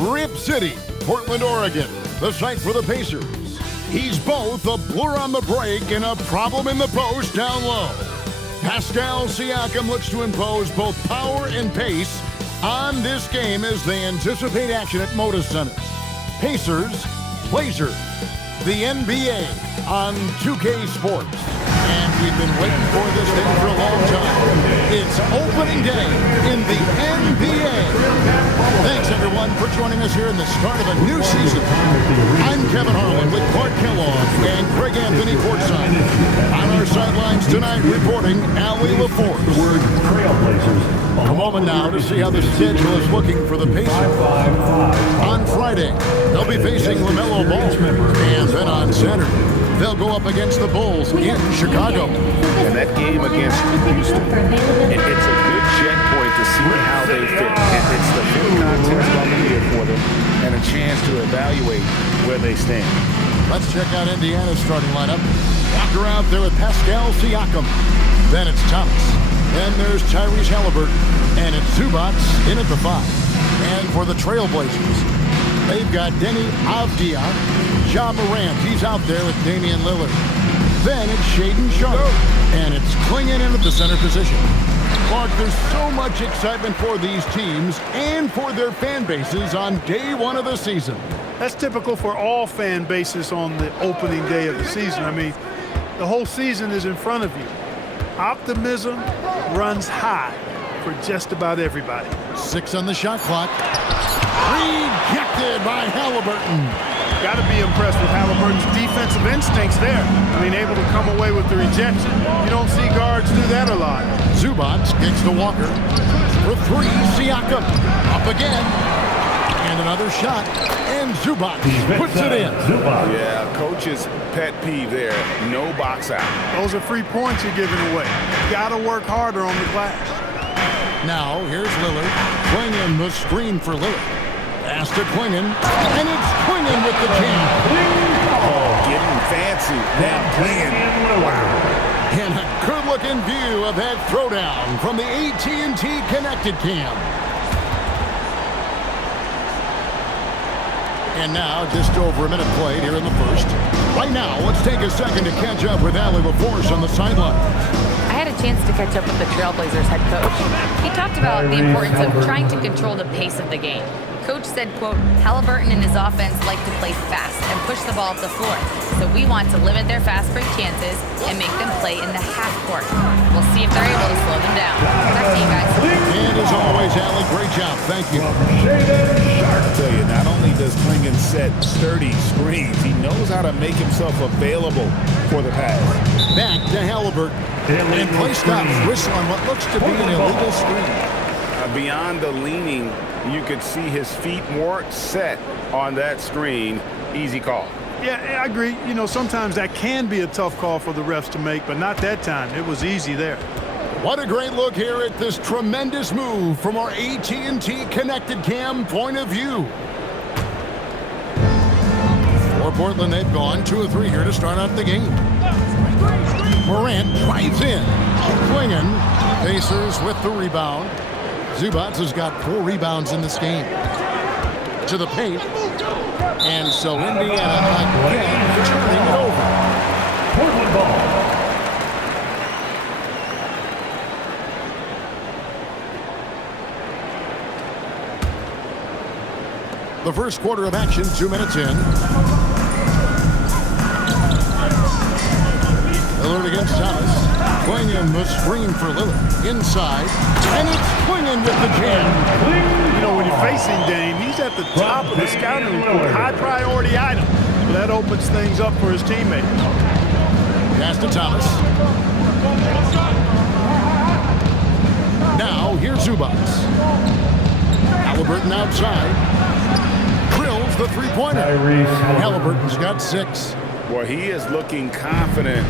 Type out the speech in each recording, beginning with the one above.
Rip City, Portland, Oregon, the site for the Pacers. He's both a blur on the break and a problem in the post down low. Pascal Siakam looks to impose both power and pace on this game as they anticipate action at Moda Center. Pacers, Blazers, the NBA on 2K Sports. And we've been waiting for this day for a long time. It's opening day in the NBA. Thanks, everyone, for joining us here in the start of a new season. I'm Kevin Harlan with Clark Kellogg and Craig Anthony courtside. On our sidelines tonight, reporting Allie LaForce. A moment now to see how the schedule is looking for the Pacers. On Friday, they'll be facing LaMelo Ball. And then on Saturday, they'll go up against the Bulls in Chicago. And that game against Houston, it's a good checkpoint to see how they fit. It's the fit contest on the field for them and a chance to evaluate where they stand. Let's check out Indiana's starting lineup. Walker out there with Pascal Siakam. Then it's Thomas. Then there's Tyrese Halliburton. And it's Zubac in at the 5. And for the Trailblazers, they've got Deni Avdija. Ja Morant, he's out there with Damian Lillard. Then it's Shaedon Sharpe, and it's Clingan in at the center position. Clark, there's so much excitement for these teams and for their fan bases on day one of the season. That's typical for all fan bases on the opening day of the season. I mean, the whole season is in front of you. Optimism runs high for just about everybody. 6 on the shot clock. Rejected by Halliburton. Got to be impressed with Halliburton's defensive instincts there. I mean, able to come away with the rejection. You don't see guards do that a lot. Zubac gets to Walker. For 3, Siakam. Up again. And another shot. And Zubac puts it in. Yeah, coach's pet peeve there. No box out. Those are free points you're giving away. Got to work harder on the glass. Now, here's Lillard. Clingan the screen for Lillard. Pass to Clingan, and it's Clingan with the jam. Oh, getting fancy. Now Clingan. Wow. And a good-looking view of that throwdown from the AT&T Connected Cam. And now, just over a minute played here in the first. Right now, let's take a second to catch up with Allie LaForce on the sideline. I had a chance to catch up with the Trailblazers head coach. He talked about the importance of trying to control the pace of the game. Coach said, quote, Halliburton and his offense like to play fast and push the ball up the floor. So we want to limit their fast break chances and make them play in the half court. We'll see if they're able to slow them down. Back to you guys. And as always, Allie, great job. Thank you. I tell you, not only does Clingan set sturdy screens, he knows how to make himself available for the pass. Back to Halliburton. And play stops whistle on what looks to be an illegal screen. Beyond the leaning, you could see his feet more set on that screen. Easy call. Yeah, I agree. You know, sometimes that can be a tough call for the refs to make, but not that time. It was easy there. What a great look here at this tremendous move from our AT&T Connected Cam point of view. For Portland, they've gone 2 of 3 here to start out the game. Morant drives in. Clingan, Pacers with the rebound. Zubac has got 4 rebounds in this game. To the paint. And so Indiana again turning it over. Portland ball. The first quarter of action, 2 minutes in. Lillard against Thomas. Clingan the screen for Lillard. Inside. And it's Clingan with the jam. You know, when you're facing Dame, he's at the top of the scouting report. High priority item. So that opens things up for his teammates. Pass to Thomas. Now, here's Zubac. Halliburton outside. Drills the three-pointer. Halliburton's got 6. Well, he is looking confident.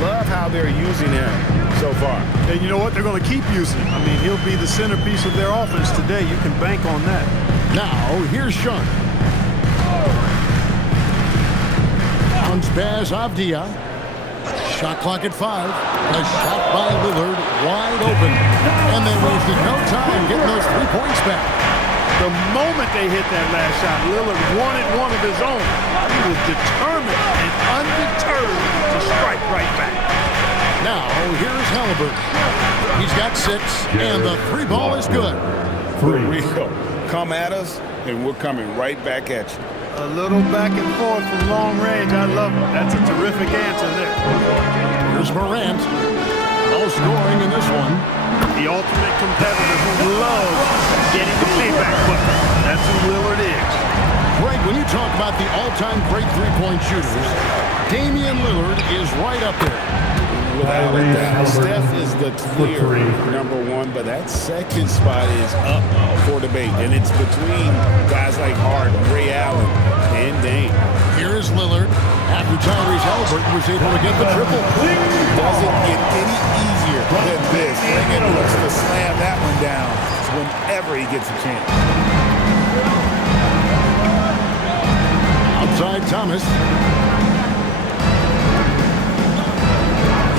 Love how they're using him so far. And you know what? They're going to keep using him. I mean, he'll be the centerpiece of their offense today. You can bank on that. Now, here's Sharpe. Bounce pass, Avdija. Shot clock at 5. A shot by Lillard, wide open. And they wasted no time getting those 3 points back. The moment they hit that last shot, Lillard wanted one of his own. He was determined and undeterred to strike right back. Now, here's Halliburton. He's got 6, and the 3 ball is good. For real. Come at us, and we're coming right back at you. A little back and forth from long range. I love it. That's a terrific answer there. Here's Morant. No scoring in this one. The ultimate competitor who loves getting the payback button. That's who Lillard is. Greg, when you talk about the all-time great three-point shooters, Damian Lillard is right up there. Without a doubt. Steph is the clear number 1, but that second spot is up for debate. And it's between guys like Harden, Ray Allen, and Dame. Here is Lillard after Tyrese Halliburton was able to get the triple. Doesn't get any easier than this. And looks to slam that one down whenever he gets a chance. Outside Thomas.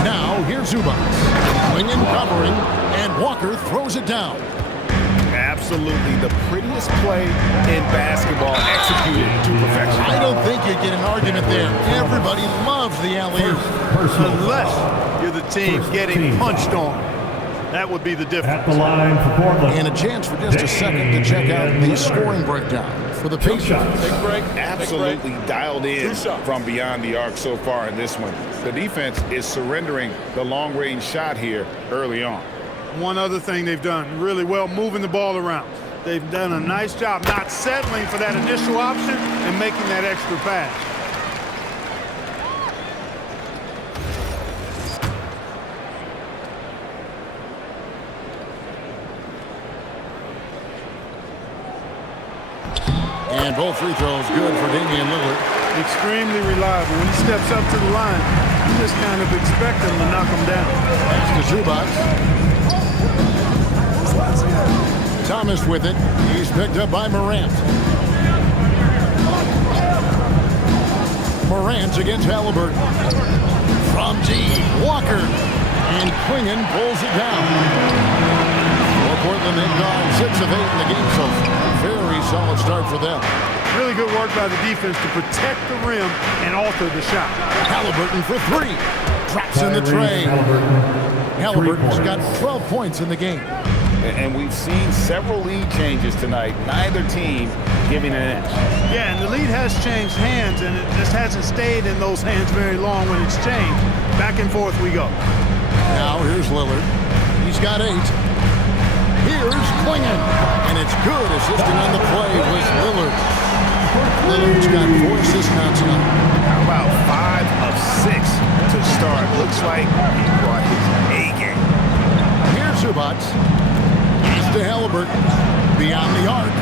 Now here's Zubac. Clingan covering, and Walker throws it down. Absolutely the prettiest play in basketball executed to perfection. I don't think you get an argument there. Everybody loves the alley-oop. Unless you're the team getting punched on. That would be the difference. At the line for Portland. And a chance for just a second to check out the scoring breakdown for the Pacers. Absolutely dialed in from beyond the arc so far in this one. The defense is surrendering the long-range shot here early on. One other thing they've done really well, moving the ball around. They've done a nice job not settling for that initial option and making that extra pass. And both free throws good for Damian Lillard. Extremely reliable. When he steps up to the line, you just kind of expect him to knock him down. That's to Zubac. Thomas with it. He's picked up by Morant. Morant against Halliburton. From deep, Walker. And Clingan pulls it down. For Portland, they've gone 6 of 8 in the game so far. Very solid start for them. Really good work by the defense to protect the rim and alter the shot. Halliburton for 3. Drops in the tray. Halliburton's got 12 points in the game. And we've seen several lead changes tonight. Neither team giving an inch. Yeah, and the lead has changed hands, and it just hasn't stayed in those hands very long when it's changed. Back and forth we go. Now here's Lillard. He's got 8. Here's Clingan. And it's good. Assisting on the play was Lillard. Lillard's got 4 assists now tonight. How about 5 of 6 to start? Looks like he brought his A game. Here's Zubac. He's to Halliburton. Beyond the arc.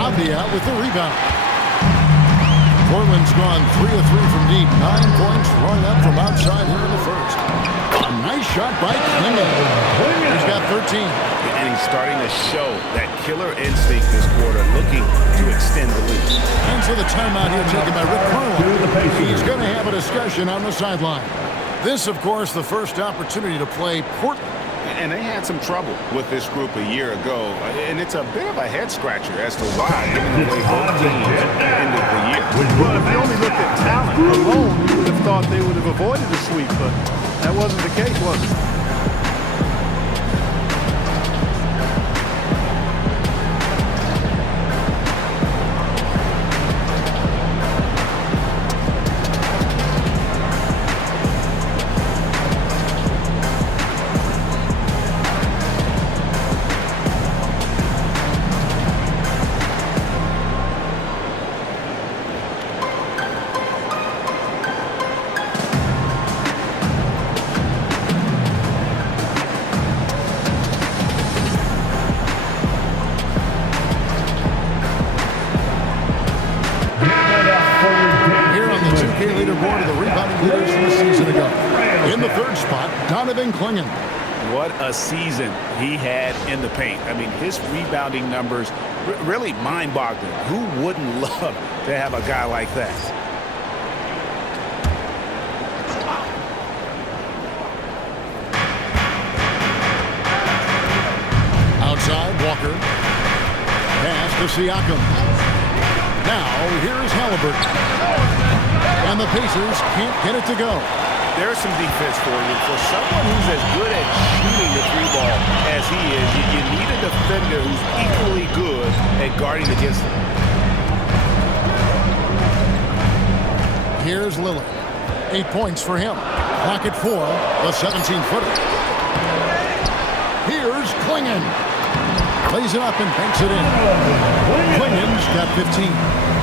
Avdia with the rebound. Portland's gone 3 of 3 from deep. 9 points run up from outside here in the first. A nice shot by Clingan. He's got 13. And he's starting to show that killer instinct this quarter, looking to extend the lead. And so the timeout here taken by Rick Carlisle. He's going to have a discussion on the sideline. This, of course, the first opportunity to play Portland. And they had some trouble with this group a year ago. And it's a bit of a head-scratcher as to why, given the way both teams ended the year. Well, if you only looked at talent alone, you would have thought they would have avoided a sweep, but that wasn't the case, was it? Leaderboard of the rebounding leaders from a season ago. In the 3rd spot, Donovan Clingan. What a season he had in the paint. I mean, his rebounding numbers really mind-boggling. Who wouldn't love to have a guy like that? Outside, Walker. Pass to Siakam. Now, here's Halliburton. And the Pacers can't get it to go. There's some defense for you. For someone who's as good at shooting the three ball as he is, you need a defender who's equally good at guarding against him. Here's Lillard. 8 points for him. Clock at 4, the 17-footer. Here's Clingan. Plays it up and banks it in. Clingan's got 15.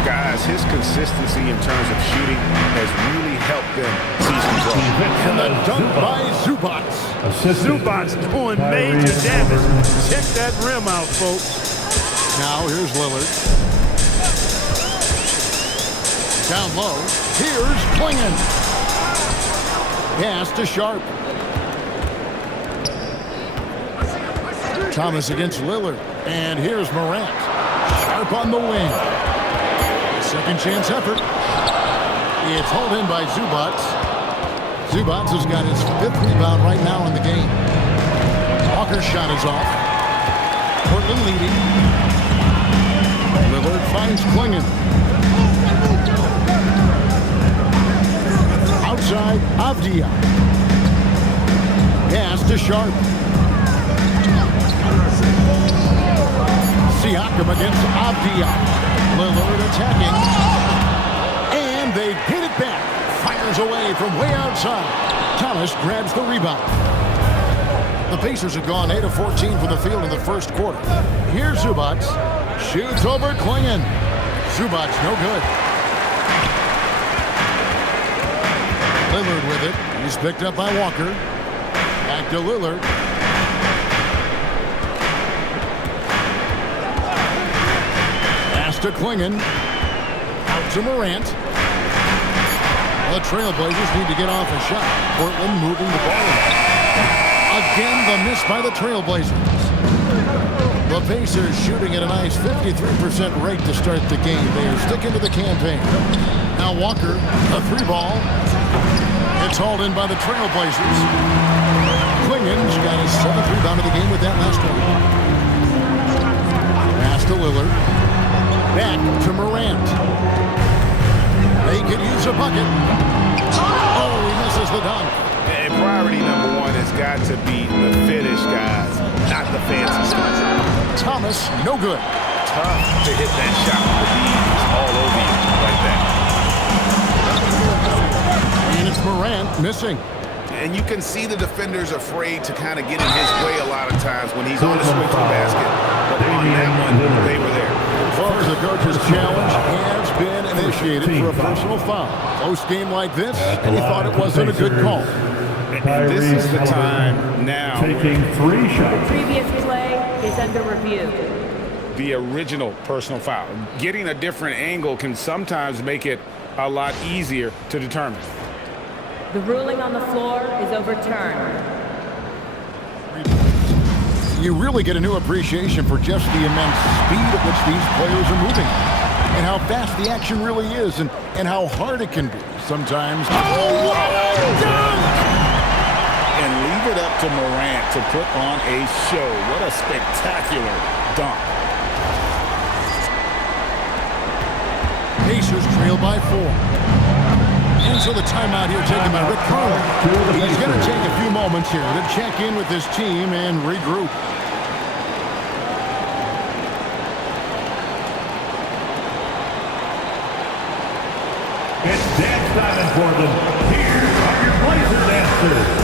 Guys, his consistency in terms of shooting has really helped them see some growth. And the dunk by Zubac. Zubac doing major damage. Check that rim out, folks. Now here's Lillard. Down low. Here's Clingan. Pass to Sharp. Thomas against Lillard. And here's Morant. Sharp on the wing. Second chance effort. It's hauled in by Zubac. Zubac has got his 5th rebound right now in the game. Walker's shot is off. Portland leading. Lillard finds Clingan. Outside, Avdia. Pass to Sharp. Siakam against Avdia. Lillard attacking. And they get it back. Fires away from way outside. Thomas grabs the rebound. The Pacers have gone 8 of 14 from the field in the first quarter. Here's Zubac. Shoots over Clingan. Zubac no good. Lillard with it. He's picked up by Walker. Back to Lillard. Pass to Clingan. Out to Morant. The Trailblazers need to get off a shot. Portland moving the ball. Again, the miss by the Trailblazers. The Pacers shooting at a nice 53% rate to start the game. They are sticking to the campaign. Now Walker, a 3-ball. It's hauled in by the Trailblazers. Clingan's got his 7th rebound of the game with that last one. Pass to Lillard. Back to Morant. They could use a bucket. Oh, he misses the dunk. And priority number 1 has got to be the finish, guys, not the fancy stuff. Thomas, no good. Tough to hit that shot with the bees all over you like that. And it's Morant missing. And you can see the defenders afraid to kind of get in his way a lot of times when he's on the swing to the basket. But on that one, they were there. Folks, the coach's challenge has been initiated for a personal foul. Close game like this, and he thought it wasn't a good call. And this is the time now. Taking 3 shots. Previous play is under review. The original personal foul. Getting a different angle can sometimes make it a lot easier to determine. The ruling on the floor is overturned. You really get a new appreciation for just the immense speed at which these players are moving and how fast the action really is and how hard it can be sometimes. Oh, what a dunk! And leave it up to Morant to put on a show. What a spectacular dunk. Pacers trail by 4. And so the timeout here taken by Rick Carlisle. He's going to take a few moments here to check in with his team and regroup. It's dance time in Portland. Here are your Blazer dancers.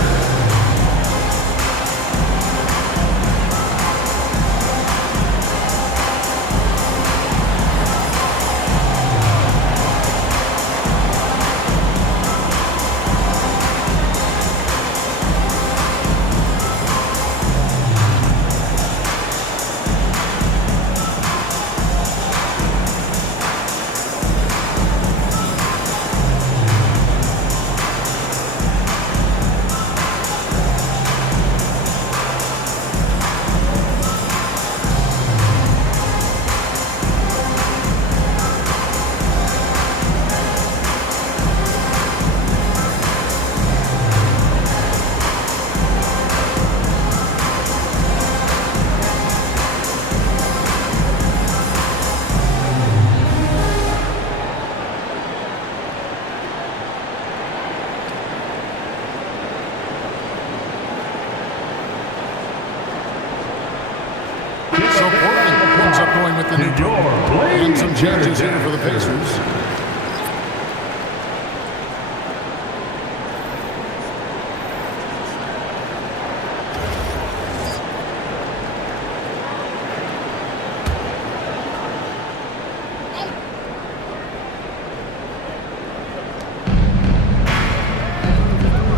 So Portland ends up going with the neutral. And some changes here for the Pacers.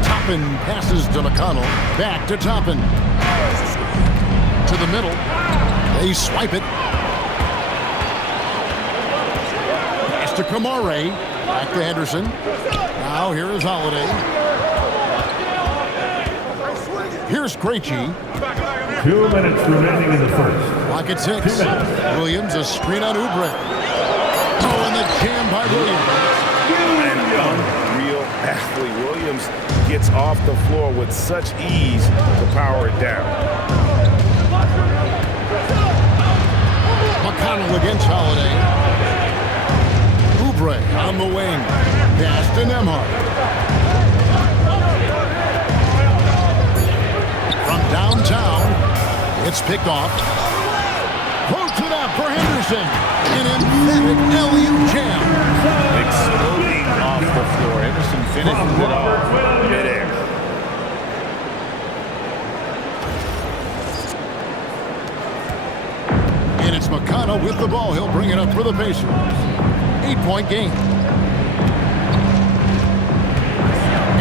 Toppin passes to McConnell. Back to Toppin. To the middle. They swipe it. Pass to Kamare. Back to Henderson. Now here is Holiday. Here's Krejci. 2 minutes remaining in the first. Clock at 6. Williams, a screen on Oubre. Oh, and the jam by Williams. An unreal athlete. Williams gets off the floor with such ease to power it down. McConnell against Holiday. Oubre on the wing. Pass to Nembhard. From downtown, it's picked off. Close it up for Henderson. An emphatic LU jam. Exploding off the floor. Henderson finishes it off midair. And it's McConnell with the ball. He'll bring it up for the Pacers. 8-point game.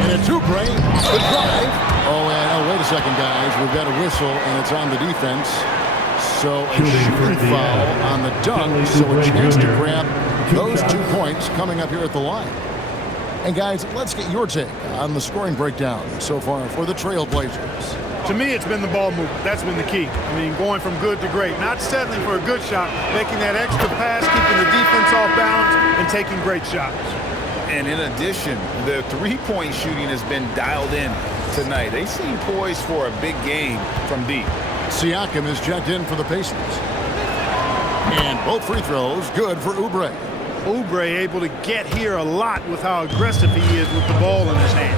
And it's Oubre off the drive. Oh, wait a second, guys. We've got a whistle, and it's on the defense. So a shooting foul on the dunk. So a chance to grab those 2 points coming up here at the line. And, guys, let's get your take on the scoring breakdown so far for the Trailblazers. To me, it's been the ball movement. That's been the key. I mean, going from good to great. Not settling for a good shot, making that extra pass, keeping the defense off balance, and taking great shots. And in addition, the three-point shooting has been dialed in tonight. They seem poised for a big game from deep. Siakam is checked in for the Pacers. And both free throws good for Oubre. Oubre able to get here a lot with how aggressive he is with the ball in his hand.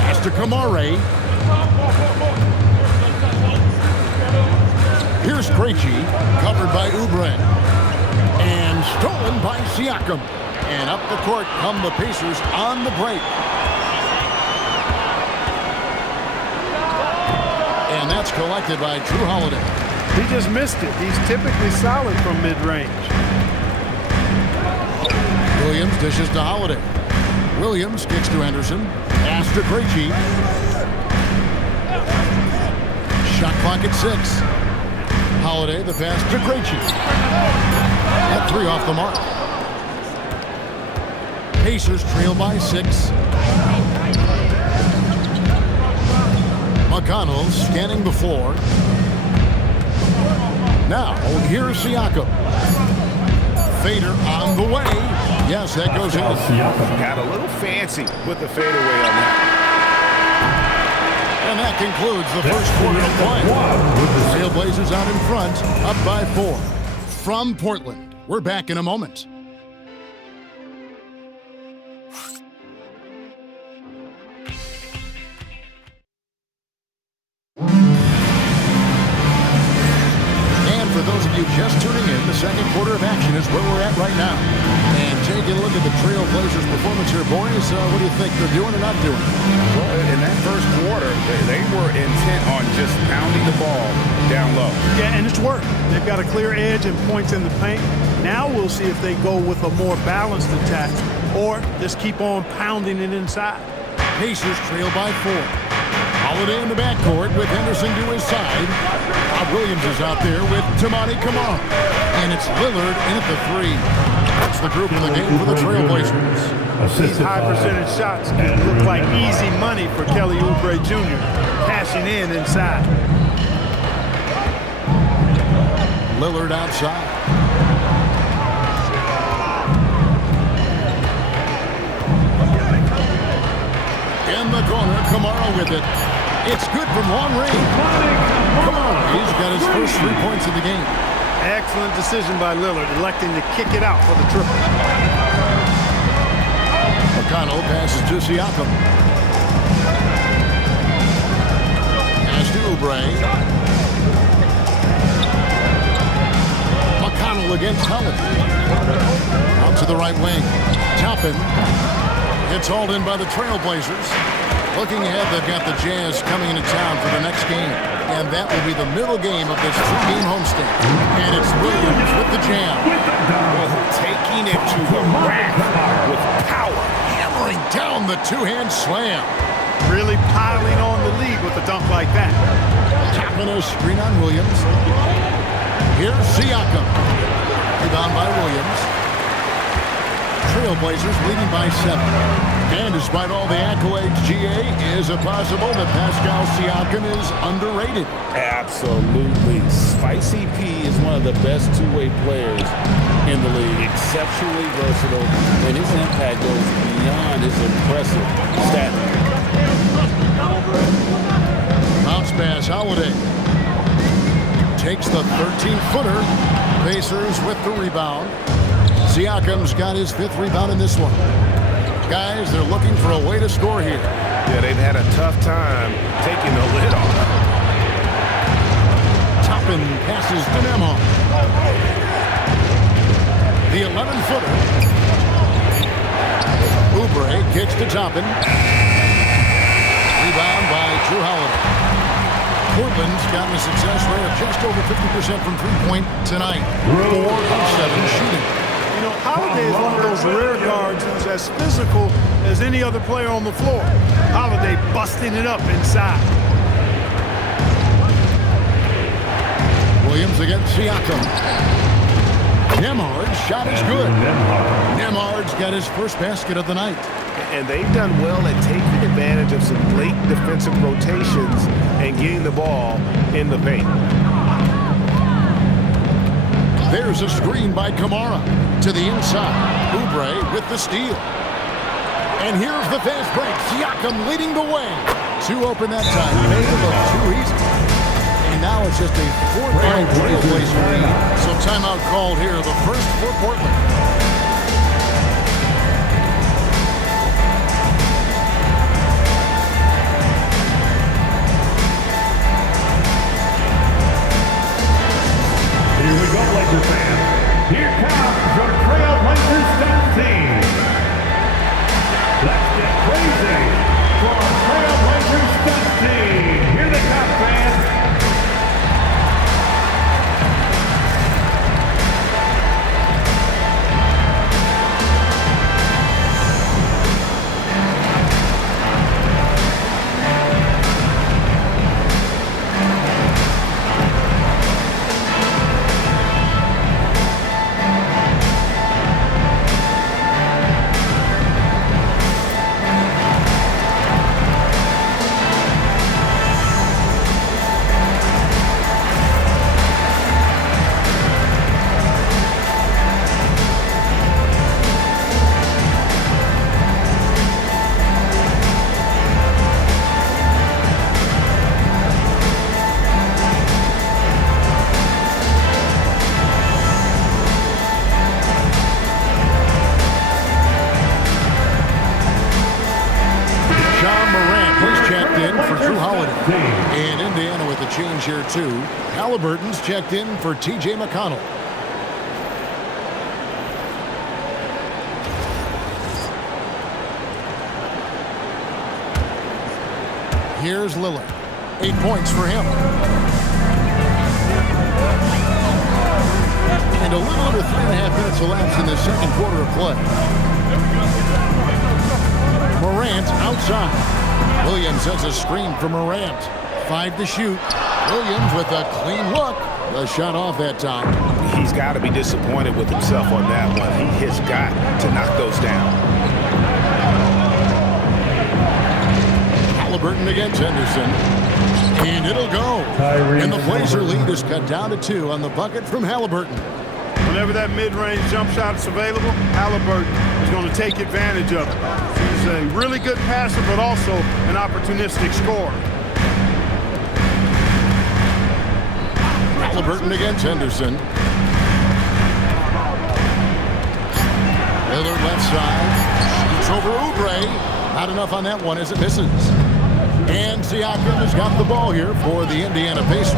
Pass to Kamare. Here's Krejci, covered by Oubre. And stolen by Siakam. And up the court come the Pacers on the break. And that's collected by Drew Holiday. He just missed it. He's typically solid from mid-range. Williams dishes to Holiday. Williams kicks to Henderson. Pass to Krejci. Shot clock at 6. Holiday, the pass to Krejci. At 3 off the mark. Pacers trail by 6. McConnell scanning the floor. Now, here's Siakam. Fader on the way. Yes, that goes in. Got a little fancy with the fadeaway on that. And that concludes the first quarter of play. The Trailblazers out in front, up by 4. From Portland, we're back in a moment. Just tuning in, the second quarter of action is where we're at right now. And taking a look at the Trailblazers' performance here, boys. What do you think they're doing or not doing? Well, in that first quarter, they were intent on just pounding the ball down low. Yeah, and it's worked. They've got a clear edge and points in the paint. Now we'll see if they go with a more balanced attack or just keep on pounding it inside. Pacers trail by 4. Holiday in the backcourt with Henderson to his side. Bob Williams is out there with Toumani Camara. And it's Lillard in at the 3. That's the group in the game for the Trailblazers. These high percentage shots can look like easy money for Kelly Oubre Jr. Cashing in inside. Lillard outside. In the corner, Camara with it. It's good from long range. Camara, he's got his first 3 points of the game. Excellent decision by Lillard, electing to kick it out for the triple. McConnell passes to Siakam. Pass to Oubre. Steele against Holiday. Out to the right wing. Toppin. It's hauled in by the Trailblazers. Looking ahead, they've got the Jazz coming into town for the next game. And that will be the middle game of this 3-game homestand. And it's Williams with the jam. Taking it to the rack with power. Hammering down the two-hand slam. Really piling on the lead with a dunk like that. Tapping a screen on Williams. Here's Siakam. Rebound by Williams. Trailblazers leading by 7. And despite all the accolades, GA, is it possible that Pascal Siakam is underrated? Absolutely. Spicy P is one of the best two-way players in the league. Exceptionally versatile, and his impact goes beyond his impressive stat. Bounce pass, Holiday. Takes the 13-footer. Pacers with the rebound. Siakam's got his 5th rebound in this one. Guys, they're looking for a way to score here. Yeah, they've had a tough time taking the lid off. Toppin passes to Nemo. The 11-footer. Oubre kicks to Toppin. Rebound by Drew Holiday. Portland's gotten a success rate of just over 50% from three-point tonight. 4 of 7 shooting. You know, Holiday is one of those rare guards who's as physical as any other player on the floor. Holiday busting it up inside. Williams against Siakam. Nembhard's shot is good. Nembhard's got his first basket of the night. And they've done well at taking advantage of some late defensive rotations and getting the ball in the paint. There's a screen by Kamara to the inside. Oubre with the steal. And here's the fast break. Siakam leading the way. 2 open that time. Made it look too easy. And now it's just a 4-point Trailblazer lead. So timeout called here. The first for Portland. Here we go, Lakers fans. Here comes your Trailblazers stat team. Let's get crazy for our Trailblazers stat team. Here they come, fans. Here too. Halliburton's checked in for T.J. McConnell. Here's Lillard. 8 points for him. And a little under 3.5 minutes elapsed in the second quarter of play. Morant outside. Williams has a screen for Morant. 5 to shoot. Williams with a clean look. The shot off that time. He's got to be disappointed with himself on that one. He has got to knock those down. Halliburton against Henderson. And it'll go. And the Blazer lead is cut down to 2 on the bucket from Halliburton. Whenever that mid-range jump shot is available, Halliburton is going to take advantage of it. He's a really good passer, but also an opportunistic scorer. Halliburton against Henderson. Lillard left side. Shoots over Oubre. Not enough on that one as it misses. And Siakam has got the ball here for the Indiana Pacers.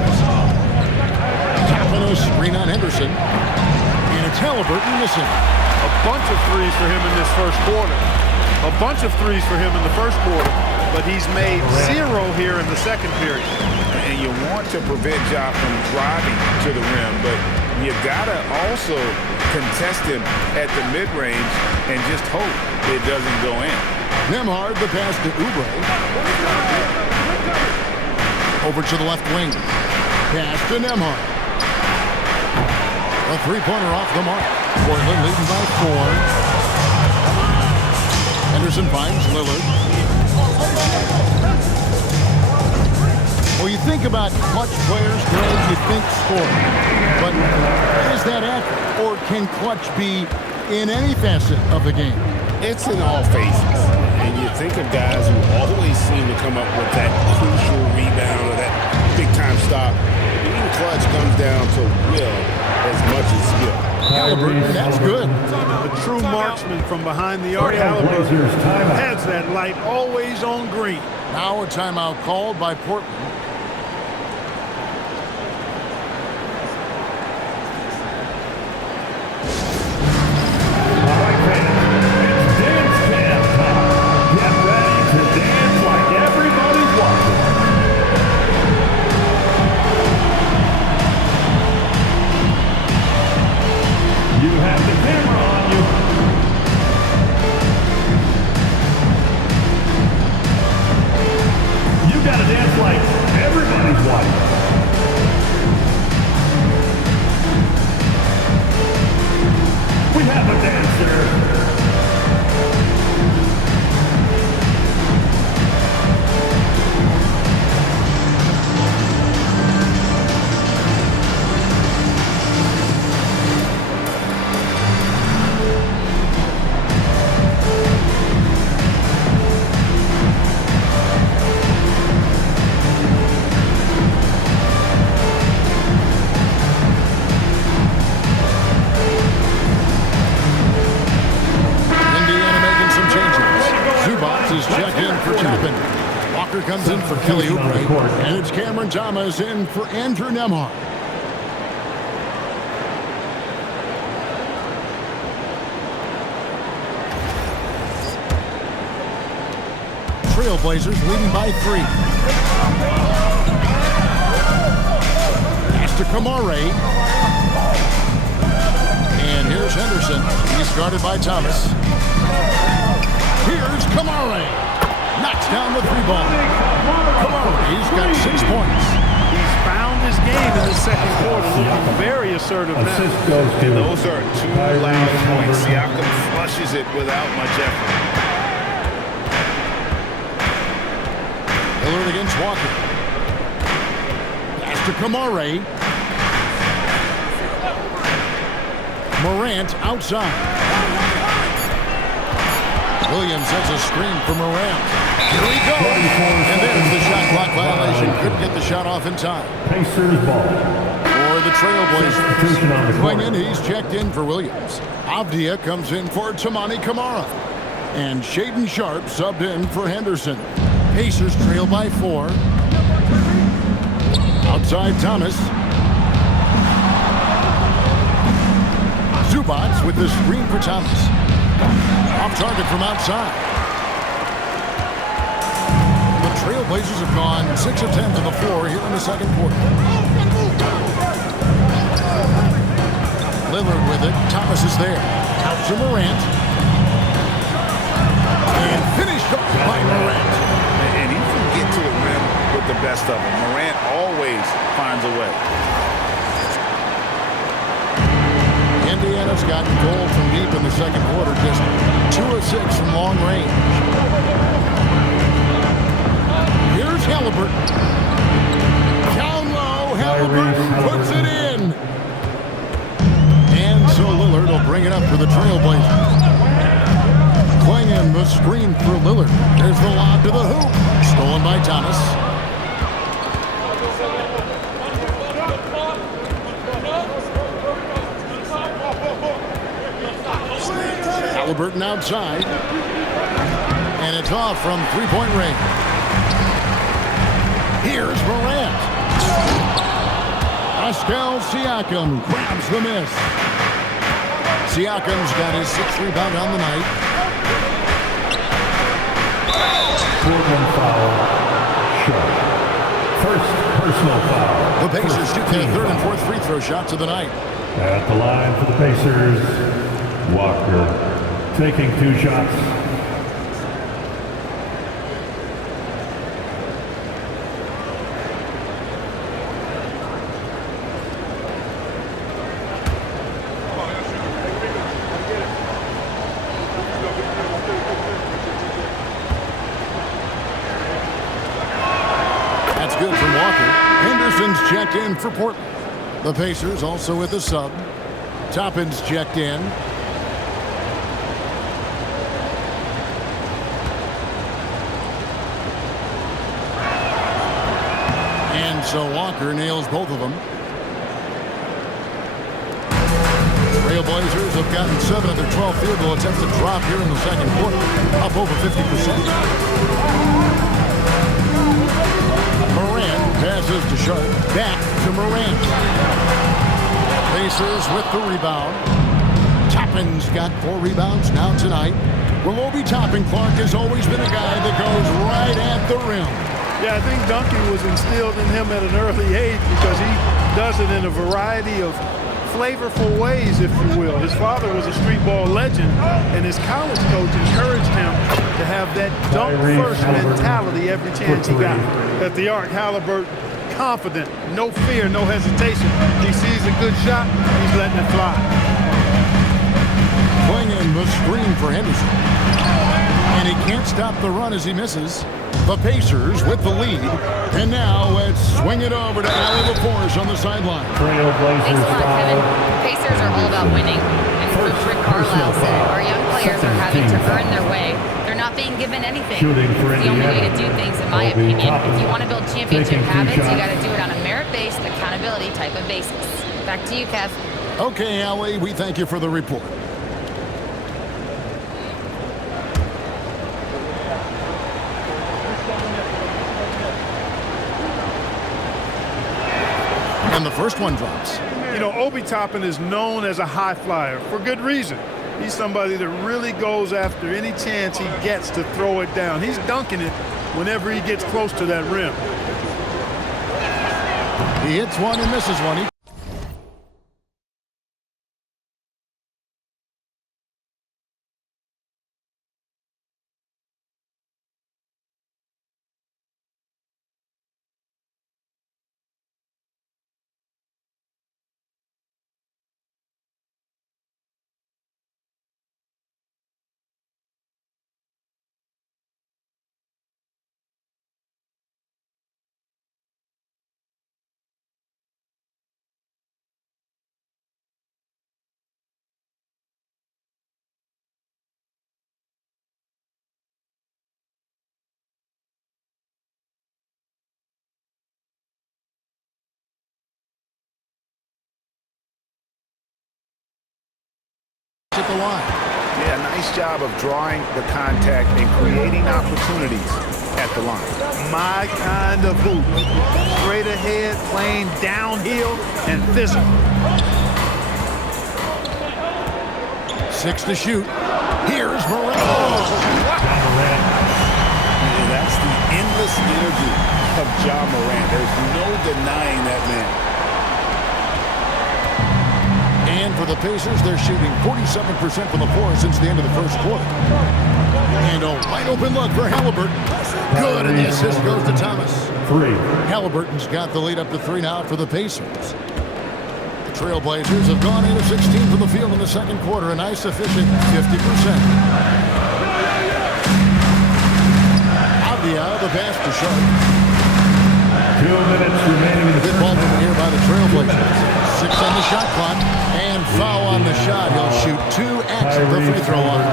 Tapping a screen on Henderson. It's Halliburton missing. A bunch of threes for him in this first quarter. A bunch of threes for him in the first quarter, but he's made 0 here in the second period. And you want to prevent Ja from driving to the rim, but you got to also contest him at the mid-range and just hope it doesn't go in. Nembhard, the pass to Oubre. Over to the left wing. Pass to Nembhard. A three-pointer off the mark. Portland leading by 4. Henderson finds Lillard. Well, you think about clutch players, Greg, you think scoring. But is that accurate? Or can clutch be in any facet of the game? It's in all phases. And you think of guys who always seem to come up with that crucial rebound or that big-time stop. Being clutch comes down to will as much as skill. Halliburton, that's good. A true marksman from behind the arc. Halliburton has that light always on green. Now a timeout called by Portland. Comes in for Kelly Oubre, and it's Cameron Thomas in for Andrew Nembhard. Trailblazers leading by 3. Pass to Kamare. And here's Henderson. He's guarded by Thomas. Here's Kamare. Knocks down the 3-ball. He's got 6 points. He's found his game in the second quarter, looking very assertive now. And those are 2 loud points. Siakam flushes it without much effort. Lillard against Walker. Pass to Kamare. Morant outside. Williams has a screen for Morant. Here he goes. And there's the shot clock violation. Couldn't get the shot off in time. Pacers ball. For the Trailblazers. Substitution on the court. Going in, he's checked in for Williams. Avdia comes in for Toumani Camara. And Shaedon Sharpe subbed in for Henderson. Pacers trail by 4. Outside Thomas. Zubac with the screen for Thomas. Off target from outside. The Trailblazers have gone 6 of 10 to the floor here in the second quarter. Lillard with it. Thomas is there. Out to Morant. And finished off by Morant. And he can get to the rim with the best of them. Morant always finds a way. Indiana's gotten goal from deep in the second quarter, just 2 of 6 from long range. Here's Halliburton. Down low, Halliburton puts it in. And so Lillard will bring it up for the Trailblazers. Playing in the screen for Lillard. There's the lob to the hoop. Stolen by Thomas. Halliburton outside. And it's off from three-point range. Here's Morant. Pascal Siakam grabs the miss. Siakam's got his 6th rebound on the night. Portland foul. Short. First personal foul. The Pacers shoot their 3rd and 4th free throw shots of the night. At the line for the Pacers, Walker taking 2 shots. That's good from Walker. Henderson's checked in for Portland. The Pacers also with a sub. Toppin's checked in. And so Walker nails both of them. Trailblazers have gotten 7 of their 12 field goal attempts to drop here in the second quarter, up over 50%. Morant passes to Sharp. Back to Morant. Pacers with the rebound. Toppin's got 4 rebounds now tonight. Well, Obi Toppin Clark has always been a guy that goes right at the rim. Yeah, I think dunking was instilled in him at an early age because he does it in a variety of flavorful ways, if you will. His father was a street ball legend, and his college coach encouraged him to have that dunk-first mentality every chance he got. At the arc, Halliburton, confident, no fear, no hesitation. He sees a good shot, he's letting it fly. Playing the screen for Henderson. And he can't stop the run as he misses. The Pacers with the lead. And now let's swing it over to Allie LaForce on the sideline. Trailblazers Thanks a lot, Kevin. foul. Pacers are all about winning. And Coach Rick Carlisle said our young players are having to earn their way. They're not being given anything. Shooting for It's the only way to Indiana. do things, in my Obi opinion. Toppin If you want to build championship taking 2 habits, you shots. got to do it on a merit-based accountability type of basis. Back to you, Kev. Okay, Allie, we thank you for the report. And the first one drops. You know, Obi Toppin is known as a high flyer for good reason. He's somebody that really goes after any chance he gets to throw it down. He's dunking it whenever he gets close to that rim. He hits one and misses one. At the line. Yeah, nice job of drawing the contact and creating opportunities at the line. My kind of hoop. Straight ahead, playing downhill, and physical. 6 to shoot. Here's Morant. Yeah, that's the endless energy of Ja Morant. There's no denying that man. And for the Pacers, they're shooting 47% from the floor since the end of the first quarter. And a wide open look for Halliburton. Good, and the assist goes to Thomas. 3. Halliburton's got the lead up to 3 now for the Pacers. The Trailblazers have gone 8 of 16 from the field in the second quarter, a nice efficient 50%. Avdia, the pass to Sharp. 2 minutes remaining in the Good ball movement here by the Trailblazers. 6 on the shot clock, and foul on the shot. He'll shoot 2 at the free throw line.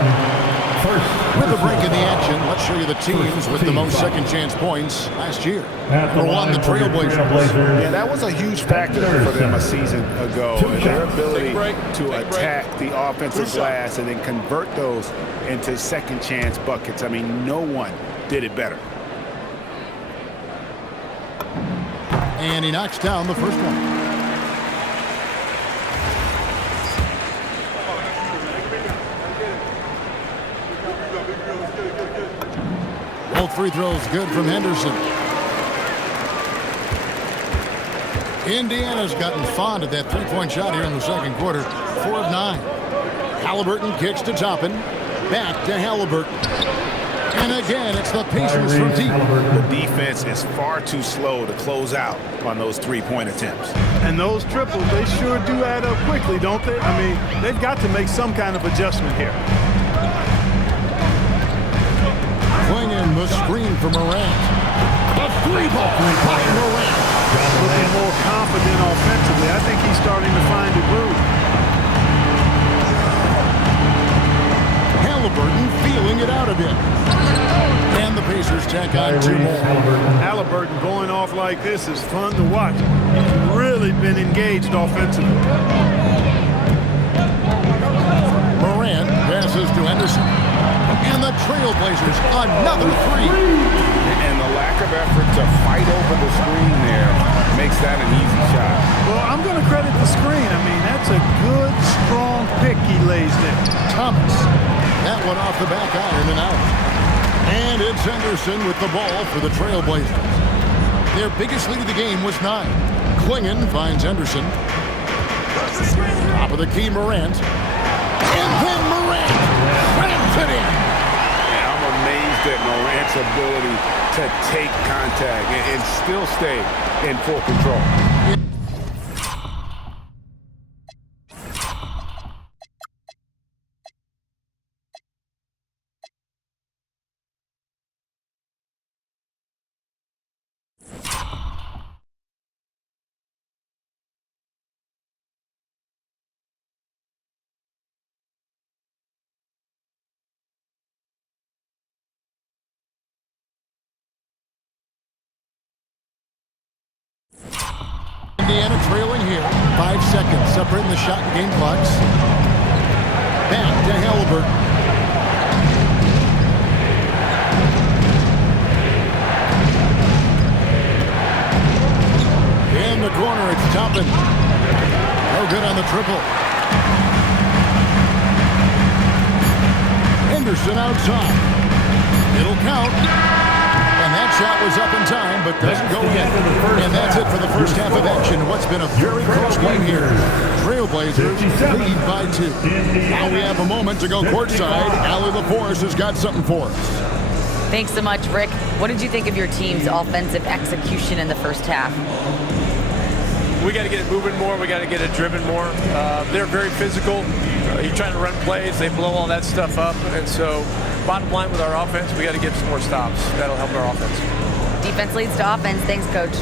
With a break in the action, let's show you the teams with the most second chance points last year. Number 1, the Trailblazers. Yeah, that was a huge factor for them a season ago. Their ability to attack the offensive glass and then convert those into second chance buckets. I mean, no one did it better. And he knocks down the first one. Both free throws good from Henderson. Indiana's gotten fond of that three-point shot here in the second quarter. 4 of 9. Halliburton kicks to Toppin. Back to Halliburton. And again, it's the Pacers from deep. The defense is far too slow to close out on those three-point attempts. And those triples, they sure do add up quickly, don't they? I mean, they've got to make some kind of adjustment here. Clingan the screen for Morant. A three-ball by Morant. Looking more confident offensively. I think he's starting to find a groove. Halliburton feeling it out a bit. And the Pacers tack on 2 more. Halliburton going off like this is fun to watch. He's really been engaged offensively. Morant passes to Henderson. And the Trailblazers, another 3. And the lack of effort to fight over the screen there makes that an easy shot. Well, I'm going to credit the screen. I mean, that's a good, strong pick he lays there. Thomas. That one off the back iron and out. And it's Henderson with the ball for the Trailblazers. Their biggest lead of the game was 9. Clingan finds Henderson. Top of the key, Morant. And then Morant slams it in. I'm amazed at Morant's ability to take contact and still stay in full control. Indiana trailing here. 5 seconds separating the shot and game clocks. Back to Halliburton. In the corner, it's Toppin. No good on the triple. Henderson outside. It'll count. And that shot was up in time, but doesn't go in. And that's it for the first half of action. What's been a very close game here. Trailblazers lead by 2. Now we have a moment to go courtside. Allie LaForce has got something for us. Thanks so much, Rick. What did you think of your team's offensive execution in the first half? We got to get it moving more. We got to get it driven more. They're very physical. You're trying to run plays. They blow all that stuff up. And so bottom line with our offense, we got to get some more stops. That'll help our offense. Defense leads to offense. Thanks, Coach.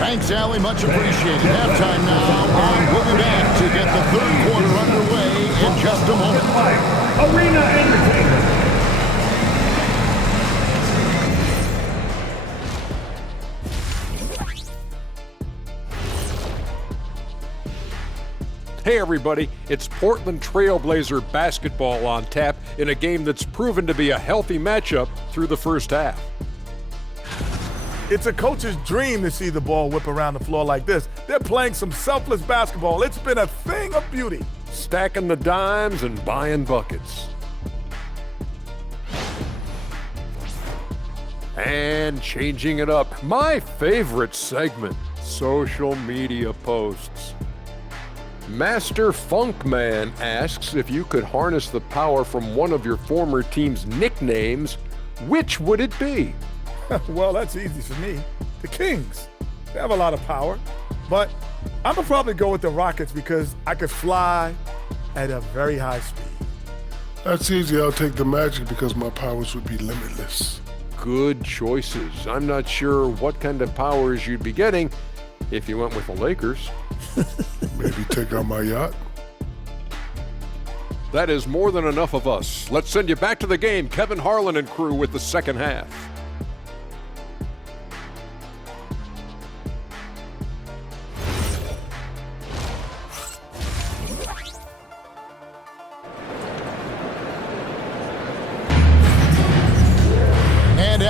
Thanks, Allie. Much appreciated. Halftime now, and we'll be back to get the third quarter underway in just a moment. Arena Entertainment. Hey everybody, it's Portland Trailblazer basketball on tap in a game that's proven to be a healthy matchup through the first half. It's a coach's dream to see the ball whip around the floor like this. They're playing some selfless basketball. It's been a thing of beauty. Stacking the dimes and buying buckets. And changing it up, my favorite segment, social media posts. Master Funkman asks if you could harness the power from one of your former team's nicknames, which would it be? Well, that's easy for me. The Kings. They have a lot of power. But I'm going to probably go with the Rockets because I could fly at a very high speed. That's easy. I'll take the Magic because my powers would be limitless. Good choices. I'm not sure what kind of powers you'd be getting if you went with the Lakers. Maybe take out my yacht. That is more than enough of us. Let's send you back to the game, Kevin Harlan and crew with the second half.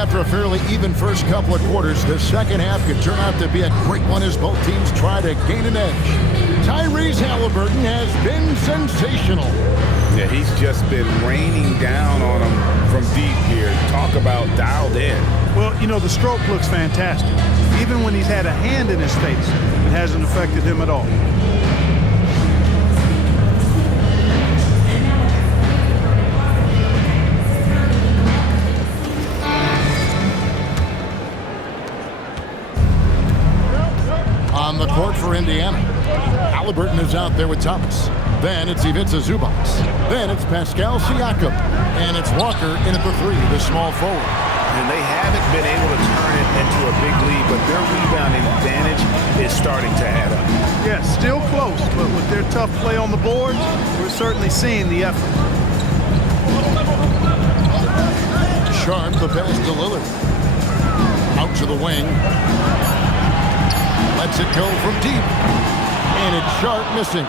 After a fairly even first couple of quarters, the second half could turn out to be a great one as both teams try to gain an edge. Tyrese Halliburton has been sensational. Yeah, he's just been raining down on him from deep here. Talk about dialed in. Well, you know, the stroke looks fantastic. Even when he's had a hand in his face, it hasn't affected him at all. On the court for Indiana, Halliburton is out there with Thomas. Then it's Ivica Zubac. Then it's Pascal Siakam. And it's Walker in at the three, the small forward. And they haven't been able to turn it into a big lead, but their rebounding advantage is starting to add up. Yeah, still close, but with their tough play on the boards, we're certainly seeing the effort. Sharp, the pass to Lillard. Out to the wing. Lets it go from deep. And it's Sharp missing.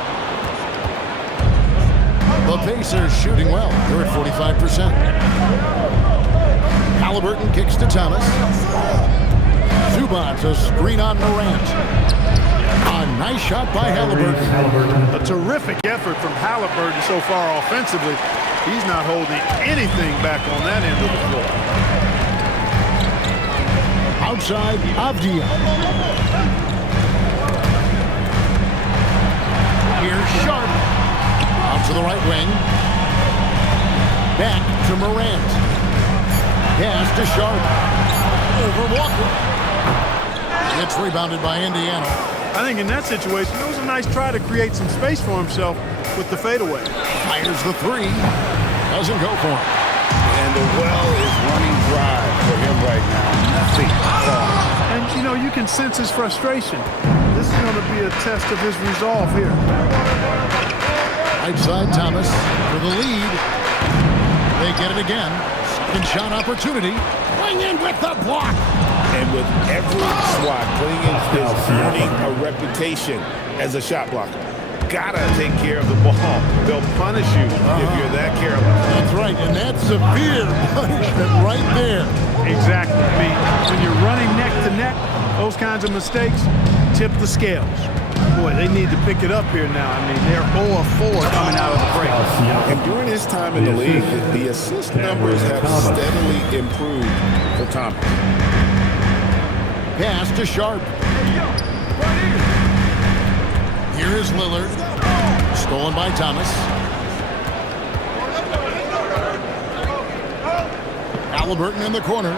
The Pacers shooting well. They're at 45%. Halliburton kicks to Thomas. Zubac, a screen on Morant. A nice shot by Halliburton. A terrific effort from Halliburton so far offensively. He's not holding anything back on that end of the floor. Outside, Avdia. Here's Sharp. Out to the right wing. Back to Morant. Pass to Sharp. Over Walker. It's rebounded by Indiana. I think in that situation, it was a nice try to create some space for himself with the fadeaway. Fires the three. Doesn't go for him. And the well is running dry for him right now. Nothing falling. And, you know, you can sense his frustration. This is going to be a test of his resolve here. Right side, Thomas for the lead. They get it again. Second shot opportunity. Playing in with the block. And with every swat, Clingan is earning a reputation as a shot blocker. Gotta take care of the ball. They'll punish you if you're that careless. That's right, and that's severe punishment right there. Exactly. I mean, when you're running neck to neck, those kinds of mistakes tip the scales. Boy, they need to pick it up here now. I mean, they're 0-4 coming out of the break. And during his time in the league, the assist numbers have steadily improved for Thomas. Pass to Sharp. Here is Lillard. Stolen by Thomas. Halliburton in the corner.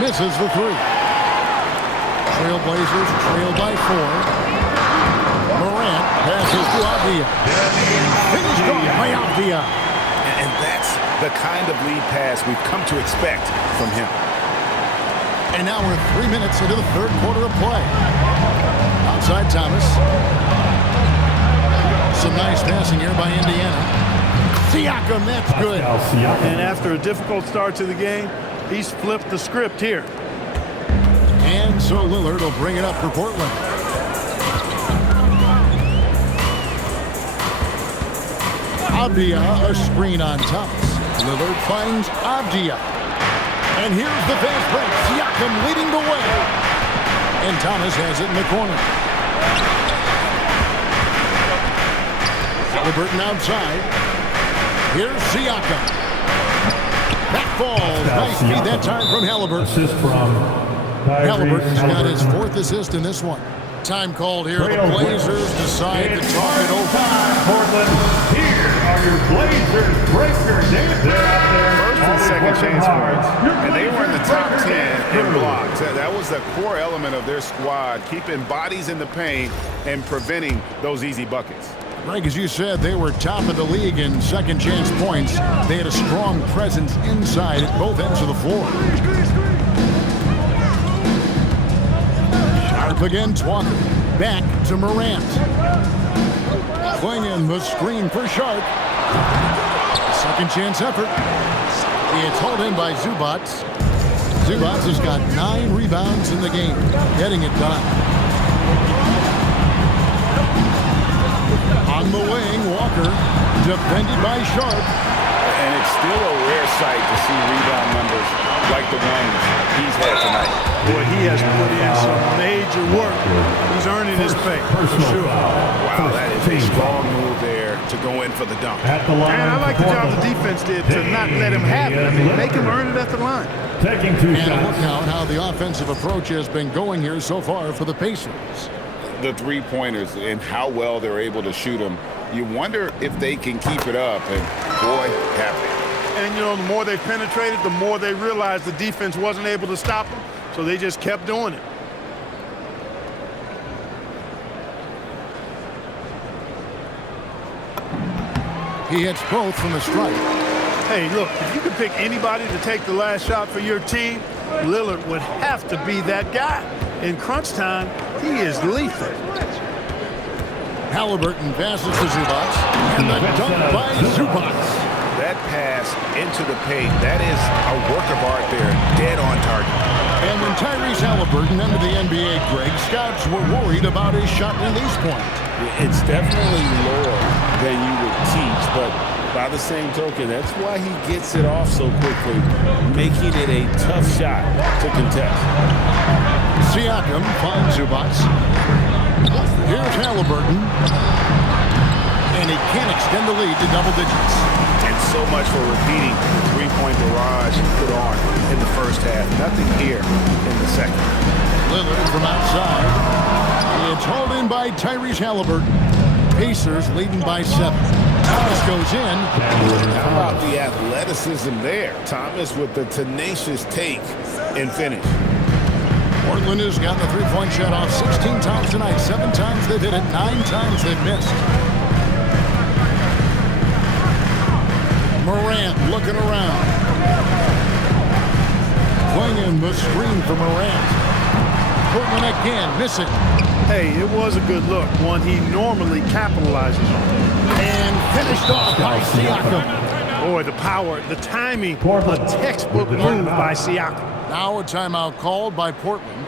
Misses the three. Trailblazers trail by 4. Morant passes to Avdia. Finished off by Avdia. And that's the kind of lead pass we've come to expect from him. And now we're 3 minutes into the third quarter of play. Outside Thomas. Some nice passing here by Indiana. Siakam, that's good. And after a difficult start to the game, he's flipped the script here. And so Lillard will bring it up for Portland. Avdia, a screen on Thomas. Lillard finds Avdia. And here's the fast break. Siakam leading the way. And Thomas has it in the corner. Halliburton outside. Here's Siakam. That falls. Nice feed that time from Halliburton. Assist from Halliburton's got his 4th assist in this one. Time called here. The Blazers decide to talk it over. Portland, here are your Blazers breaker David. First and second chance points, and they were in the top 10 in blocks. That was the core element of their squad, keeping bodies in the paint and preventing those easy buckets. Greg, as you said, they were top of the league in second chance points. They had a strong presence inside at both ends of the floor. Sharp against Walker. Back to Morant. Playing in the screen for Sharp. Second chance effort. It's hauled in by Zubac. Zubac has got 9 rebounds in the game, getting it done. On the wing, Walker, defended by Sharp. And it's still a rare sight to see rebound numbers like the ones he's had tonight. Boy, he has put in some major work. He's earning his pay, for sure. Wow, that is a strong move there to go in for the dunk. And I like the job the defense did to not let him have it. I mean, make him earn it at the line. Taking 2 shots. And look now at how the offensive approach has been going here so far for the Pacers. The three-pointers and how well they're able to shoot them. You wonder if they can keep it up, and boy, have they. And, you know, the more they penetrated, the more they realized the defense wasn't able to stop them, so they just kept doing it. He hits both from the stripe. Hey, look, if you could pick anybody to take the last shot for your team, Lillard would have to be that guy. In crunch time, he is lethal. Halliburton passes to Zubac, and the dunk by Zubac. That pass into the paint, that is a work of art there, dead on target. And when Tyrese Halliburton entered the NBA, Greg, scouts were worried about his shot release point. It's definitely lower than you would teach, but by the same token, that's why he gets it off so quickly, making it a tough shot to contest. Siakam finds Zubac. Here's Halliburton. And he can't extend the lead to double digits. And so much for repeating the three-point barrage put on in the first half. Nothing here in the second. Lillard from outside. It's hauled in by Tyrese Halliburton. Pacers leading by 7. Thomas goes in. How about the athleticism there? Thomas with the tenacious take and finish. Portland has gotten the three-point shot off 16 times tonight. 7 times they've hit it, 9 times they've missed. Morant looking around. Flinging the screen for Morant. Portland again missing. Hey, it was a good look, one he normally capitalizes on. And finished off by Siakam. Boy, the power, the timing, a textbook move by Siakam. Now a timeout called by Portland.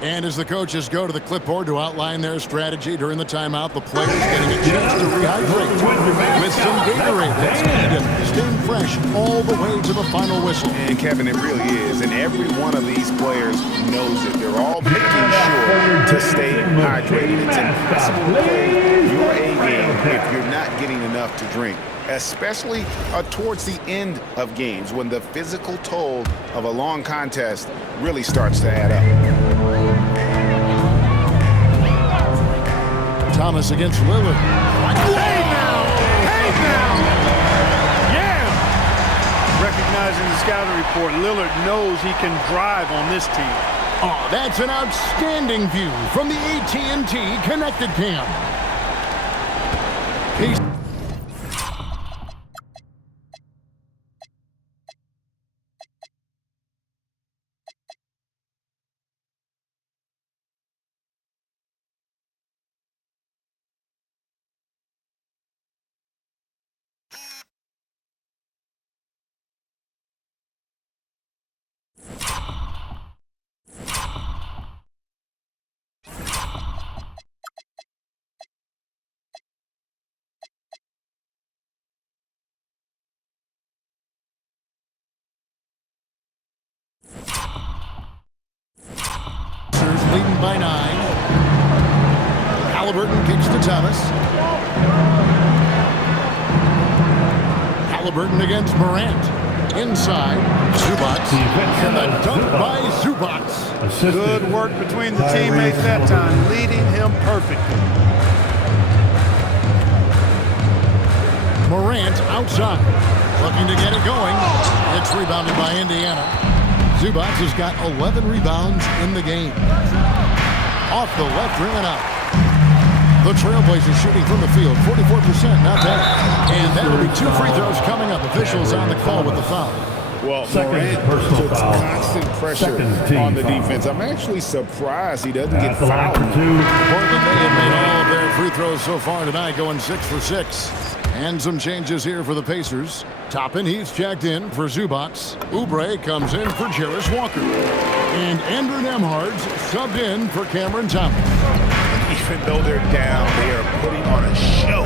And as the coaches go to the clipboard to outline their strategy during the timeout, the players getting a chance to rehydrate with some Gatorade. That's needed, staying fresh all the way to the final whistle. And Kevin, it really is. And every one of these players knows it. They're all making sure to stay hydrated. It's impossible to play your A game if you're not getting enough to drink, especially towards the end of games when the physical toll of a long contest really starts to add up. Thomas against Lillard. Hey now! Hey now! Yeah! Recognizing the scouting report, Lillard knows he can drive on this team. Oh, that's an outstanding view from the AT&T Connected Cam. Leading by 9. Halliburton kicks to Thomas. Halliburton against Morant. Inside, Zubac. And the dunk by Zubac. Good work between the teammates that time, leading him perfectly. Morant outside. Looking to get it going. It's rebounded by Indiana. Zubac has got 11 rebounds in the game. Off the left rim and out. The Trailblazers shooting from the field, 44%, not bad. And that'll be 2 free throws coming up. Officials on the call with the foul. Well, Morant puts constant pressure on the defense. I'm actually surprised he doesn't get fouled. Portland, they have made all of their free throws so far tonight, going 6 for 6. And some changes here for the Pacers. Toppin, he's checked in for Zubac. Oubre comes in for Jarris Walker. And Andrew Nembhard's subbed in for Cameron Thomas. Even though they're down, they are putting on a show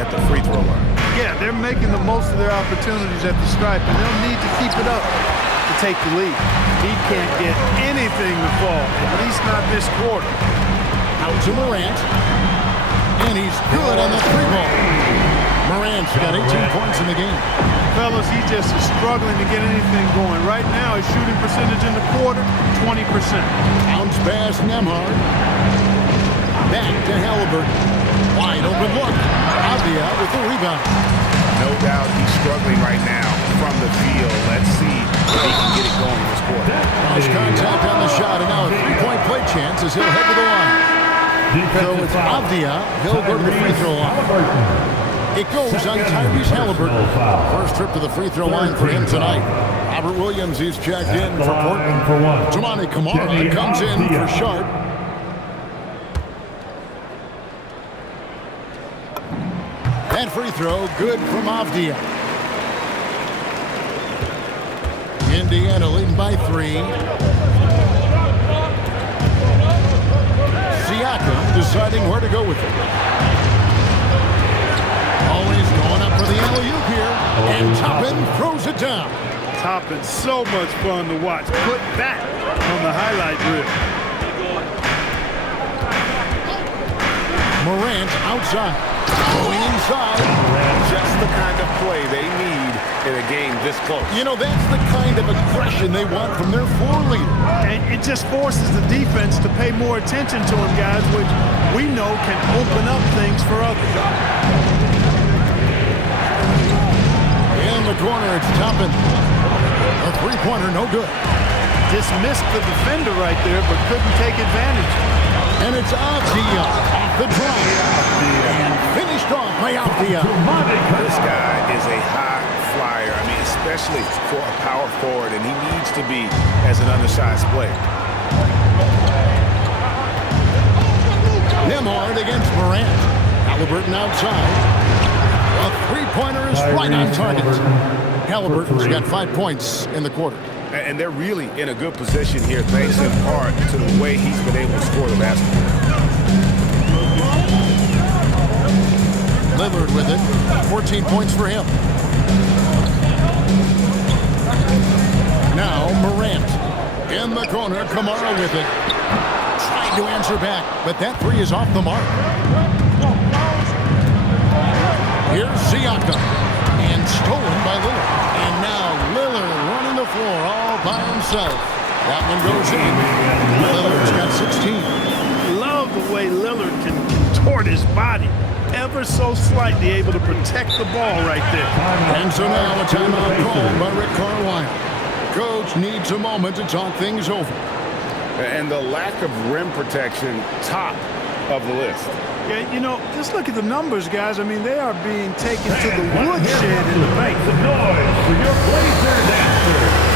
at the free throw line. Yeah, they're making the most of their opportunities at the stripe, and they'll need to keep it up to take the lead. He can't get anything to fall, at least not this quarter. Out to Morant. And he's good on the three ball. Morant's got 18 points in the game. Fellas, he just is struggling to get anything going. Right now, his shooting percentage in the quarter, 20%. Bounce pass, Nembhard. Back to Halliburton. Wide open look. Avdia with the rebound. No doubt he's struggling right now from the field. Let's see if he can get it going this quarter. Lost contact on the shot, and now a three-point play chance as he'll head to the line. So it's Avdia. He'll go to the free throw line. It goes on Tyrese Halliburton. First trip to the free throw line for him tonight. Robert Williams is checked in for Portland. Toumani Camara comes in for Sharp. That free throw good from Avdia. Indiana leading by 3. Siakam deciding where to go with it. Always going up for the alley-oop here. And Toppin throws it down. Toppin, so much fun to watch. Put that on the highlight reel. Morant outside. Going inside. Just the kind of play they need in a game this close. You know, that's the kind of aggression they want from their floor leader. And it just forces the defense to pay more attention to him, guys, which we know can open up things for others. In the corner, it's Toppin. A three-pointer, no good. Dismissed the defender right there, but couldn't take advantage. And it's Avdia off the drop. And finished off by Avdia. This guy is a high flyer. I mean, especially for a power forward, and he needs to be as an undersized player. Nembhard against Morant. Halliburton outside. A three-pointer is right on target. Halliburton's got 5 points in the quarter. And they're really in a good position here, thanks in part to the way he's been able to score the basketball. Lillard with it. 14 points for him. Now Morant. In the corner, Camara with it. Tried to answer back, but that three is off the mark. Here's Siakam. And stolen by Lillard. And now Lillard running the floor all by himself. That one goes in. Lillard's got 16. Love the way Lillard can contort his body ever so slightly, able to protect the ball right there. And so now a timeout called by Rick Carlisle. Coach needs a moment to talk things over. And the lack of rim protection, top of the list. Yeah, you know, just look at the numbers, guys. I mean, they are being taken to the woodshed in the paint. Make some noise for your Blazers dancers.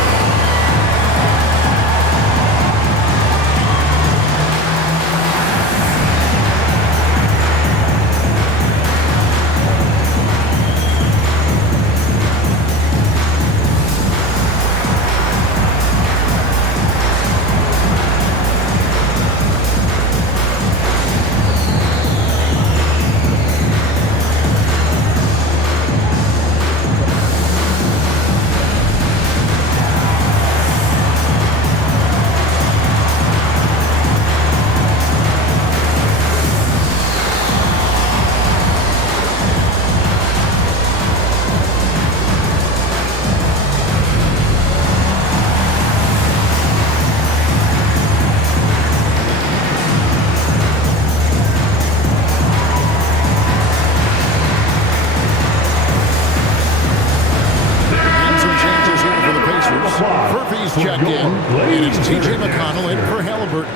Check in, and it's T.J. McConnell in for Halliburton.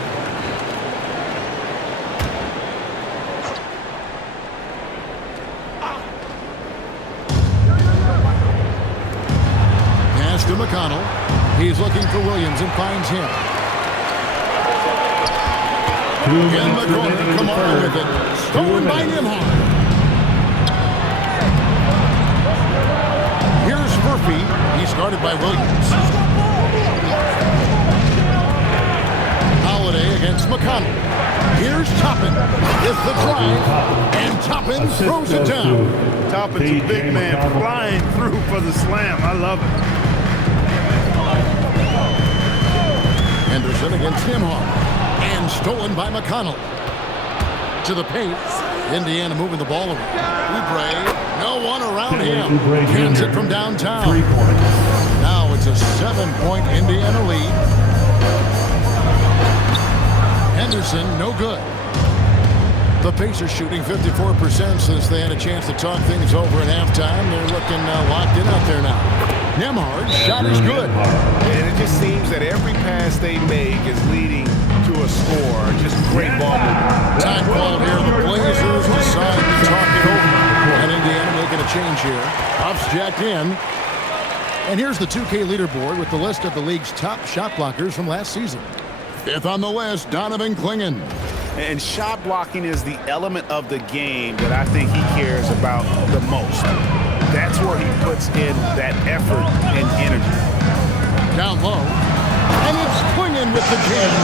Pass to McConnell. He's looking for Williams and finds him. In the corner, Camara with it. Stolen by Nembhard. Here's Murphy. He's guarded by Williams. Holiday against McConnell. Here's Toppin with the drive, and Toppin throws it down. Toppin's a big man flying through for the slam. I love it. Henderson against Nembhard, and stolen by McConnell. To the paint. Indiana moving the ball around. Oubre, no one around him. Cans it from downtown. 3 points. Now it's a 7-point Indiana lead. Henderson, no good. The Pacers shooting 54% since they had a chance to talk things over at halftime. They're looking locked in out there now. Nembhard's shot is good. And it just seems that every pass they make is leading to a score. Just great ball movement. Time call here. The Blazers decide to talk it over. And Indiana making a change here. Puff's jacked in. And here's the 2K leaderboard with the list of the league's top shot blockers from last season. Fifth on the list, Donovan Clingan. And shot blocking is the element of the game that I think he cares about the most. That's where he puts in that effort and energy. Down low. And it's Clingan with the jam.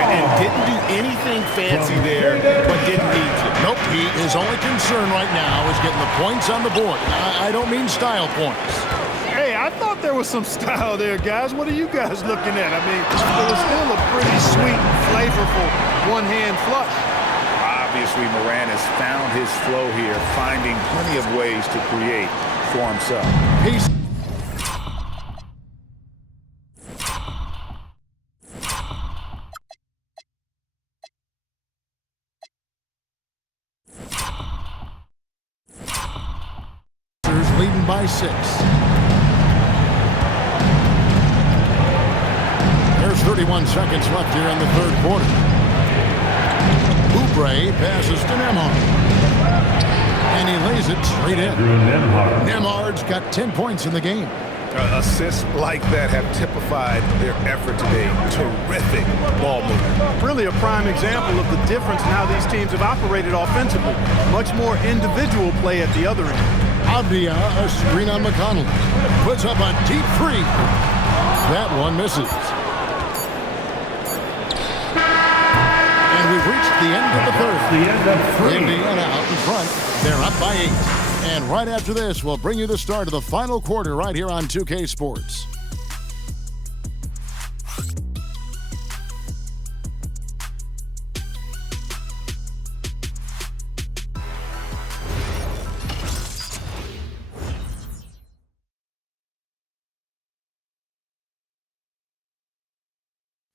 And didn't do anything fancy there, but didn't need to. Nope, his only concern right now is getting the points on the board. I don't mean style points. Hey, I thought there was some style there, guys. What are you guys looking at? I mean, it was still a pretty sweet, flavorful one-hand flush. Obviously, Morant has found his flow here, finding plenty of ways to create for himself. Peace. Leading by 6. There's 31 seconds left here in the third quarter. Oubre passes to Nembhard. And he lays it straight in. Nembhard's got 10 points in the game. Assists like that have typified their effort today. Terrific ball movement. Really a prime example of the difference in how these teams have operated offensively. Much more individual play at the other end. Avdia, a screen on McConnell. Puts up a deep three. That one misses. And we've reached the end of the third. The end of 3. Indiana out in front. They're up by 8. And right after this, we'll bring you the start of the final quarter right here on 2K Sports.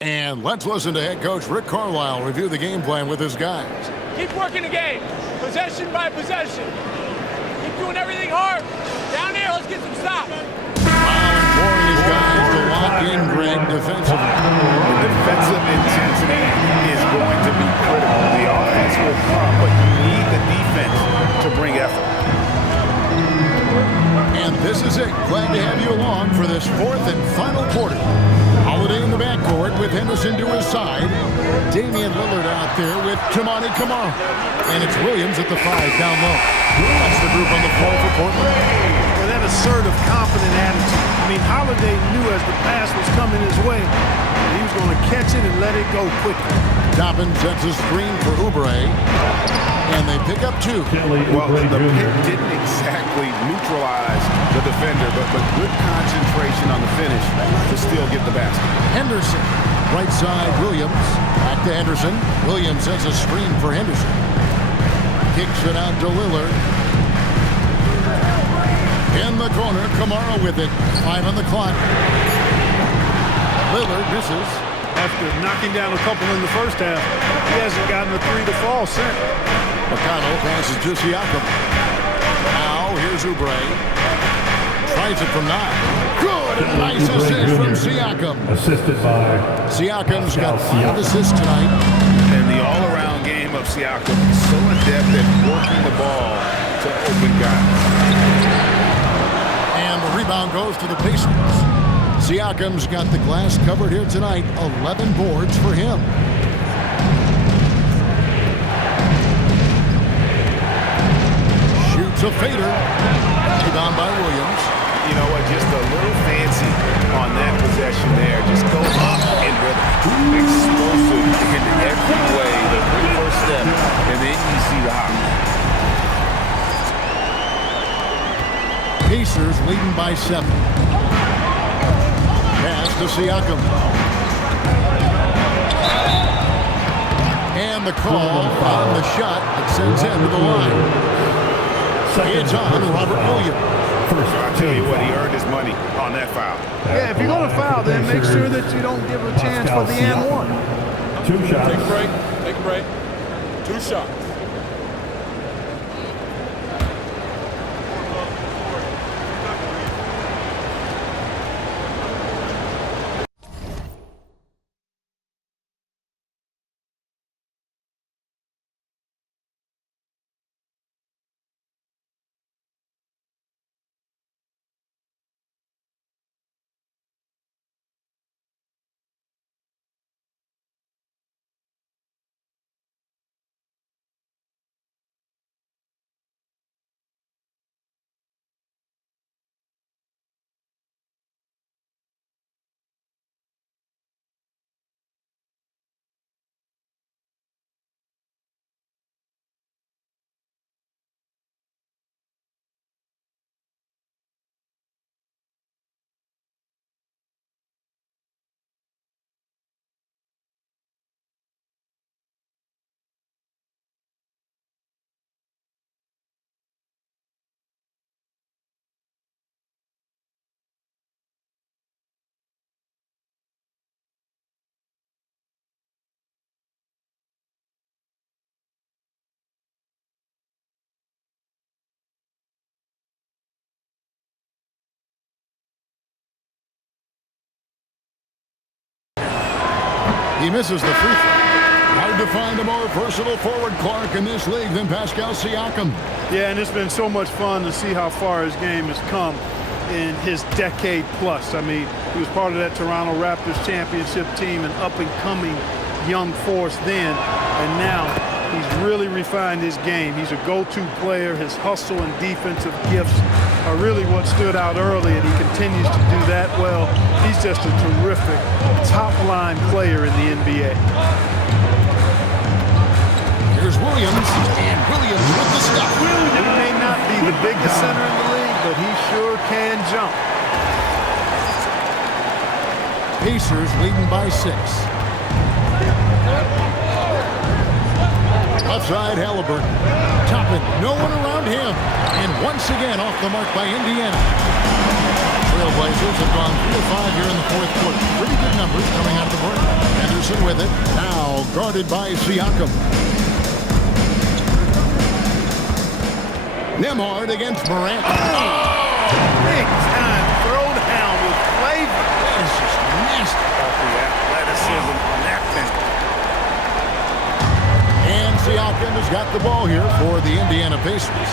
And let's listen to head coach Rick Carlisle review the game plan with his guys. Keep working the game, possession by possession. Keep doing everything hard. Down there, let's get some stops. Imploring his guys to lock in Greg defensively. The defensive intensity is going to be critical. The offense will come, but you need the defense to bring effort. And this is it. Glad to have you along for this fourth and final quarter. Holiday in the backcourt with Henderson to his side. Damian Lillard out there with Toumani Camara. And it's Williams at the 5 down low. That's the group on the floor for Portland. Well, that assertive, confident attitude. I mean, Holiday knew as the pass was coming his way, he was going to catch it and let it go quickly. Toppin sets a screen for Oubre. And they pick up 2. Well, the pick didn't exactly neutralize the defender, but good concentration on the finish to still get the basket. Henderson, right side, Williams. Back to Henderson. Williams sets a screen for Henderson. Kicks it out to Lillard. In the corner, Camara with it. 5 on the clock. Lillard misses. After knocking down a couple in the first half, he hasn't gotten a 3 to fall since. McConnell passes to Siakam. Now here's Oubre. Tries it from 9. Good! A nice assist from Siakam. Assisted by Siakam's got 5 assists tonight. And the all-around game of Siakam is so adept at working the ball to open guys. And the rebound goes to the Pacers. Siakam's got the glass covered here tonight. 11 boards for him. Shoots a fader. Rebound by Williams. You know what? Just a little fancy on that possession there. Just goes up and rhythm. Explosive in every way. The leading by 7. Pass to Siakam. And the call on the shot that sends him to the line. It's on Robert Williams. I'll tell you what, he earned his money on that foul. Yeah, if you're going to foul, then make sure that you don't give a chance for the and one. 2 shots. Take a break. Take a break. 2 shots. He misses the free throw. Hard to find a more versatile forward, Clark, in this league than Pascal Siakam. Yeah, and it's been so much fun to see how far his game has come in his decade plus. I mean, he was part of that Toronto Raptors championship team, an up-and-coming young force then, and now he's really refined his game. He's a go-to player. His hustle and defensive gifts are really what stood out early, and he continues to do that well. He's just a terrific top-line player in the NBA. Here's Williams, and Williams with the stop. He may not be the biggest center in the league, but he sure can jump. Pacers leading by 6. Outside Halliburton. Toppin, no one around him. And once again off the mark by Indiana. Trailblazers have gone 3 of 5 here in the fourth quarter. Pretty good numbers coming out of the break. Henderson with it. Now guarded by Siakam. Nembhard against Morant. Big time throwdown with flavor. That is just nasty. The athleticism on that thing. And Siakam has got the ball here for the Indiana Pacers.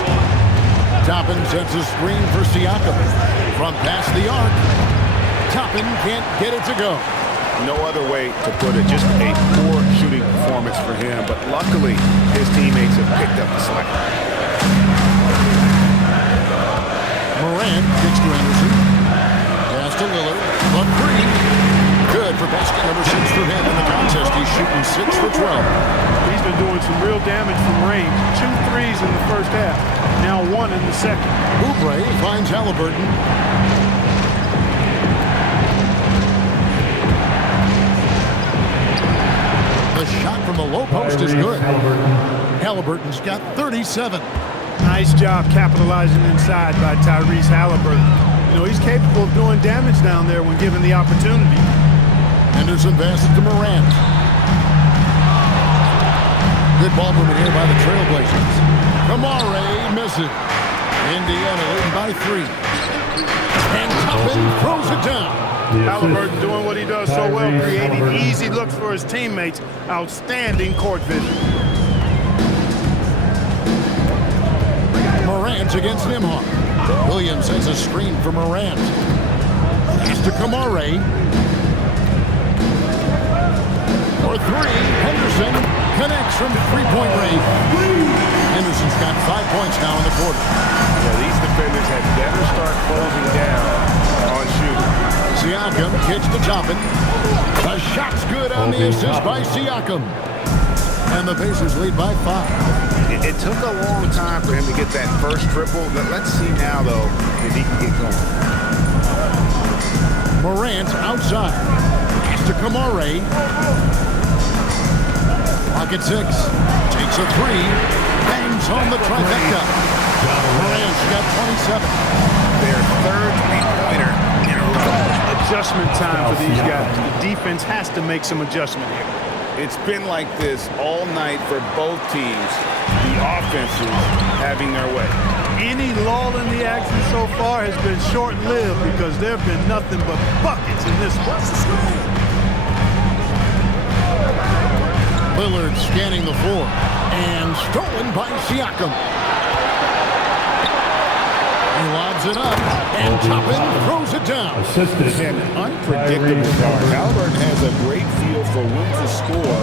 Toppin sets a screen for Siakam. From past the arc. Toppin can't get it to go. No other way to put it. Just a poor shooting performance for him. But luckily, his teammates have picked up the slack. Morant kicks to Anderson. Pass to Lillard. Up 3. Good for basket number 6 for him in the contest. He's shooting 6 for 12. He's been doing some real damage from range. 2 threes in the first half. Now 1 in the second. Oubre finds Halliburton. The shot from the low post is good. Halliburton's got 37. Nice job capitalizing inside by Tyrese Halliburton. You know, he's capable of doing damage down there when given the opportunity. Henderson passes to Morant. Good ball movement here by the Trailblazers. Kamare misses. Indiana leading by 3. And Toppin throws it down. Halliburton doing what he does so well, creating easy looks for his teammates. Outstanding court vision. Morant against Nembhard. Williams has a screen for Morant. Pass to Kamare. For 3, Henderson connects from three-point range. Henderson's got 5 points now in the quarter. Yeah, these defenders had better start closing down on shooting. Siakam kicks to Toppin. The shot's good on the assist by Siakam. And the Pacers lead by 5. It took a long time for him to get that first triple. Let's see now, though, if he can get going. Morant outside. Pass to Kamare. Pocket 6. Takes a 3. Bangs home the trifecta. Morant's got 27. Their third three-pointer in a row. Adjustment time for these guys. The defense has to make some adjustment here. It's been like this all night for both teams. The offenses having their way. Any lull in the action so far has been short-lived because there have been nothing but buckets in this one. Lillard scanning the floor. And stolen by Siakam. He lobs it up. And Toppin throws it down. An unpredictable guard. Halliburton has a great feel for when to score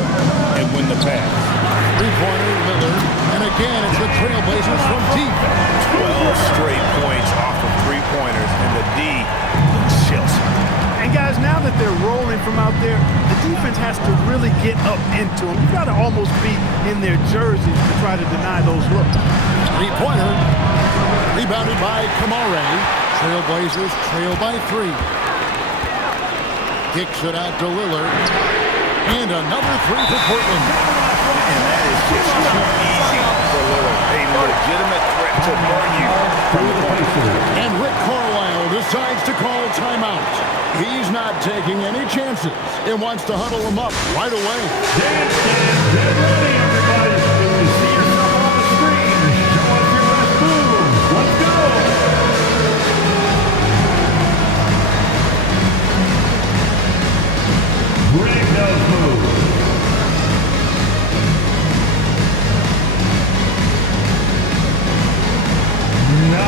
and when to pass. Three-pointer, Lillard. And again, it's the Trailblazers from deep. 12 straight points off of three-pointers, and the D chills. And guys, now that they're rolling from out there, the defense has to really get up into them. You've got to almost be in their jerseys to try to deny those looks. Three-pointer. Rebounded by Kamare. Trailblazers trail by 3. Kicks it out to Lillard. And another 3 for Portland. And that is just too easy for Lillard. A legitimate threat to burn you from the point. And Rick Carlisle decides to call timeout. He's not taking any chances and wants to huddle them up right away. Get ready, everybody. You see yourself on the screen. Show us your best moves. Let's go. Break those moves. No.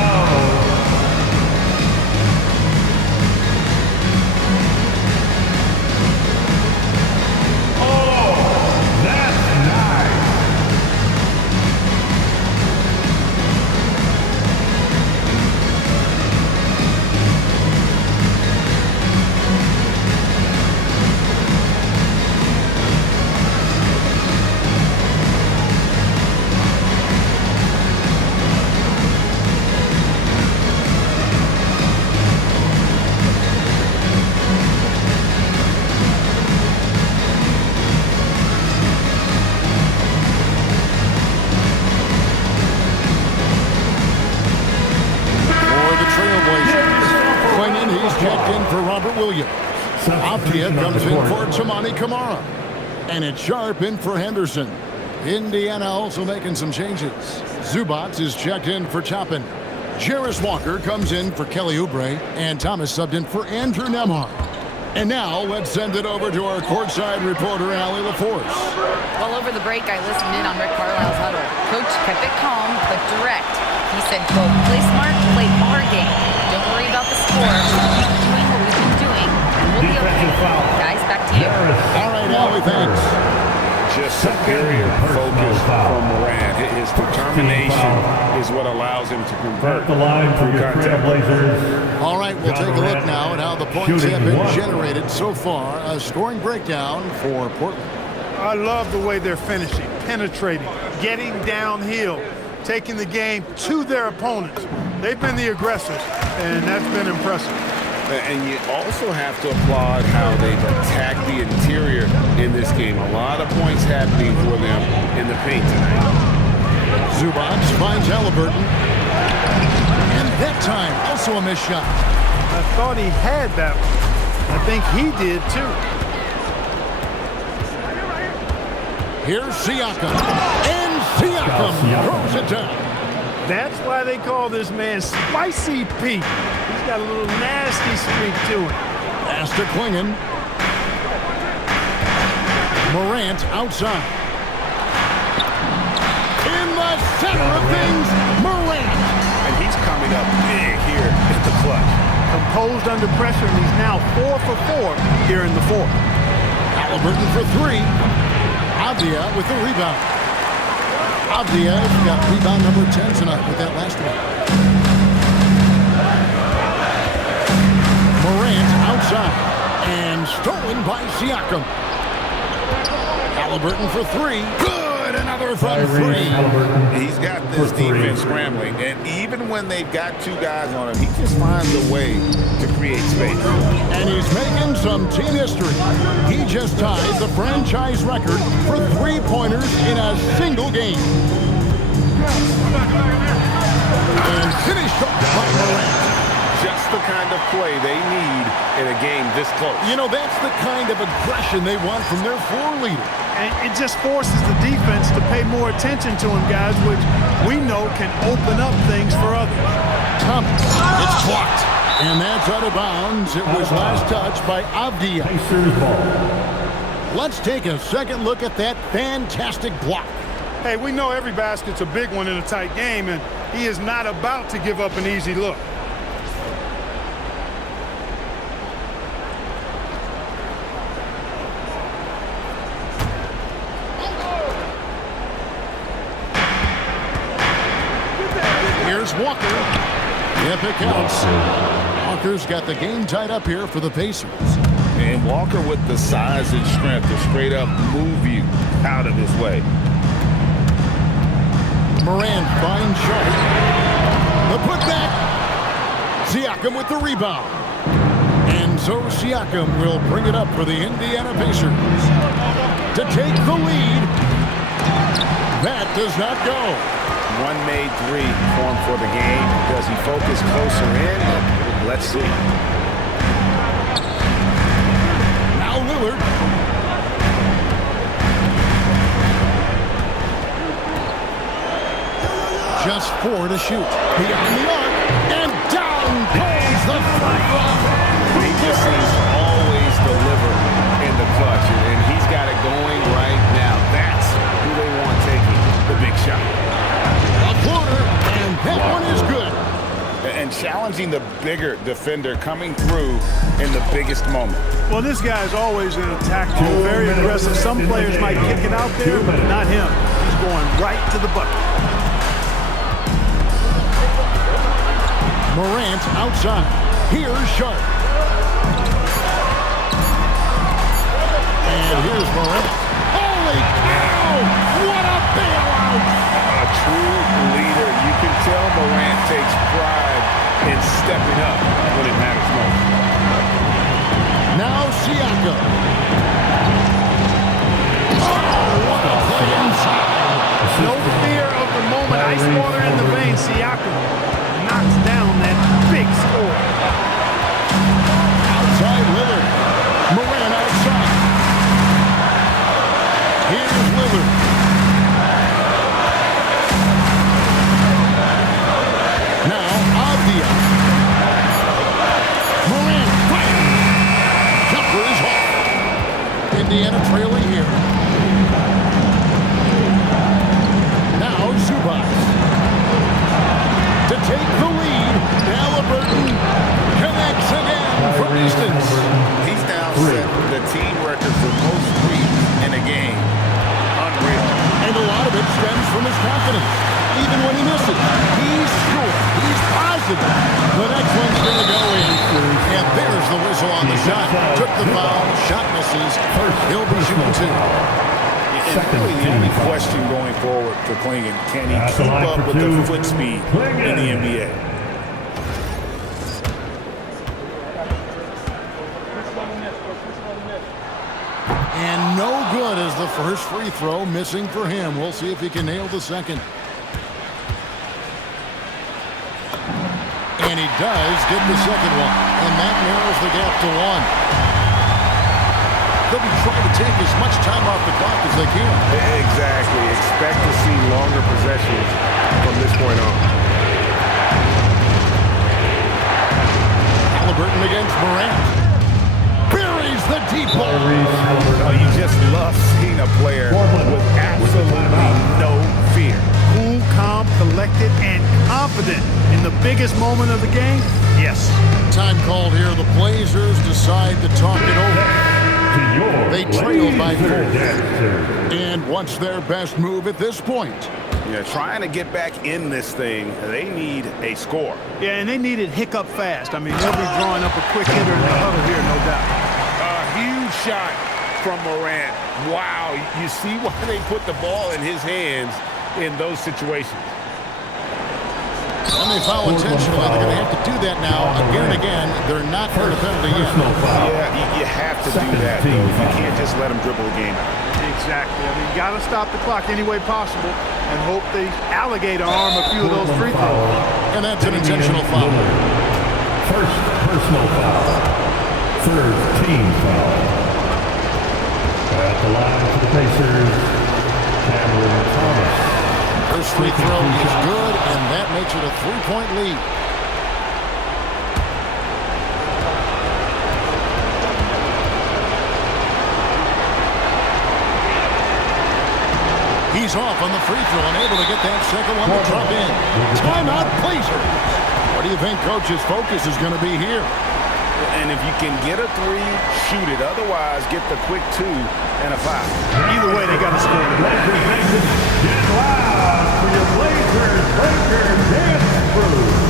Avdia comes in for Tamani Kamara. And it's Sharp in for Henderson. Indiana also making some changes. Zubac is checked in for Toppin. Jarris Walker comes in for Kelly Oubre. And Thomas subbed in for Andrew Nembhard. And now let's send it over to our courtside reporter, Allie LaForce. Well, over the break, I listened in on Rick Carlisle's huddle. Coach kept it calm but direct. He said, quote, play smart, play our game. Don't worry about the score. Keep doing what we've been doing. We'll be okay. Guys, back to you. All right, Allie, thanks. Just superior focus from Morant. His determination is what allows him to convert. The line for your Trailblazers. All right, we'll take a look now at how the points have been generated so far. A scoring breakdown for Portland. I love the way they're finishing, penetrating, getting downhill, taking the game to their opponents. They've been the aggressors, and that's been impressive. And you also have to applaud how they've attacked the interior in this game. A lot of points happening for them in the paint tonight. Zubac finds Halliburton. And that time, also a missed shot. I thought he had that one. I think he did, too. Here's Siakam. And Siakam throws it down. That's why they call this man Spicy Pete. He's got a little nasty streak to him. Pass to Klingon. Morant outside. In the center of things, Morant. And he's coming up big here at the clutch. Composed under pressure, and he's now 4 for 4 here in the fourth. Halliburton for 3. Avdia with the rebound. Avdia got rebound number 10 tonight with that last one. Morant outside and stolen by Siakam. Halliburton for 3. Good! good. Another from three. He's got this defense scrambling, and even when they've got two guys on him, he just finds a way to create space. And he's making some team history. He just tied the franchise record for three-pointers in a single game. And finished up by Morant. Just the kind of play they need in a game this close. You know, that's the kind of aggression they want from their floor leader. And it just forces the defense to pay more attention to him, guys, which we know can open up things for others. Thomas, it's blocked. And that's out of bounds. It was last touched by Avdia. Let's take a second look at that fantastic block. Hey, we know every basket's a big one in a tight game, and he is not about to give up an easy look. Here's Walker. If it counts. Walker's got the game tied up here for the Pacers. And Walker with the size and strength to straight up move you out of his way. Morant finds Sharp. The putback. Siakam with the rebound. And so Siakam will bring it up for the Indiana Pacers to take the lead. That does not go. One made three for him for the game. Does he focus closer in? Let's see. Now Lillard. Just 4 to shoot. Beyond the arc. And down goes the free throw. He just seems to always deliver in the clutch. And he's got it going right now. That's who they want taking the big shot. Floater, and that one is good. And challenging the bigger defender coming through in the biggest moment. Well, this guy is always in attack mode, very aggressive. Some players might kick it out there, but not him. He's going right to the bucket. Morant outside. Here's Sharp. And here's Morant. Holy cow! What a bailout! A true leader. You can tell Morant takes pride in stepping up when it matters most. Now Siakam. Oh, what a play inside. No fear of the moment. Ice water in the veins. Siakam knocks down that big score. Outside Lillard. Morant outside. Here's Lillard. Morant fighting. Jumper is off. Indiana trailing here. Now Zubac to take the lead. Halliburton connects again from distance. He's now set the team record for most threes in a game. Unreal. And a lot of it stems from his confidence. Even when he misses, he's sure, he's positive. The next one's going to go in. And there's the whistle on the shot. Took the foul, shot misses. He'll be shooting two. And really the only question going forward for Clingan, can he keep up with the foot speed in the NBA? And no good as the first free throw missing for him. We'll see if he can nail the second. And he does get the second one. And that narrows the gap to one. They'll be trying to take as much time off the clock as they can. Exactly. Expect to see longer possessions from this point on. Halliburton against Morant. Buries the deep ball. Oh, you just love seeing a player with absolutely no fear. Cool, calm, collected, and confident in the biggest moment of the game? Yes. Time called here. The Blazers decide to talk it over. They trail by 4. And what's their best move at this point? Yeah, trying to get back in this thing, they need a score. Yeah, and they need it hiccup fast. I mean, they'll be drawing up a quick hitter in the huddle here, no doubt. A huge shot from Morant. Wow, you see why they put the ball in his hands in those situations. And they foul intentionally. They're going to have to do that now again and again. They're not for the penalty yet. Yeah, you have to do that, though. You can't just let them dribble the game out. Exactly. I mean, you got to stop the clock any way possible and hope they alligator arm a few of those free throws. And that's an intentional foul. First personal foul. Third team foul. At the line for the Pacers, Cameron Thomas. First free throw is good, and that makes it a 3-point lead. He's off on the free throw and able to get that second one to drop in. Timeout, Blazers. What do you think Coach's focus is going to be here? And if you can get a three, shoot it. Otherwise, get the quick 2 and a foul. Either way, they got to score. Blazers Nation, get loud for your Blazers Breaker Dance Crew.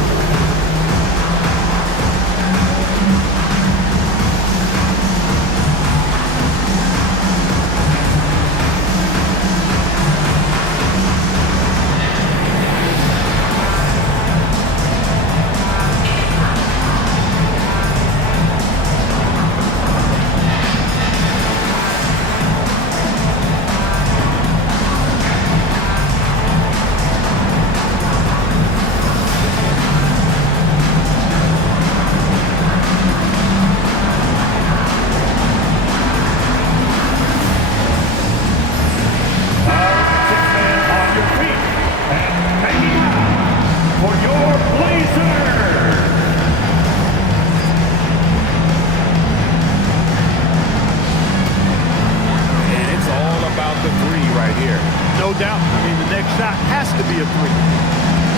No doubt. I mean, the next shot has to be a three.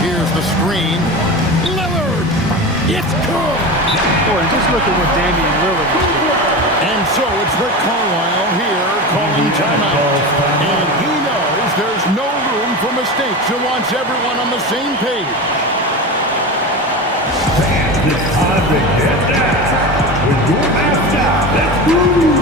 Here's the screen. Lillard! It's good! Boy, just look at what Damian Lillard is doing. And so it's Rick Carlisle here calling timeout. And he knows there's no room for mistakes and wants everyone on the same page. Fans, it's time to get down with your halftime. Let's go!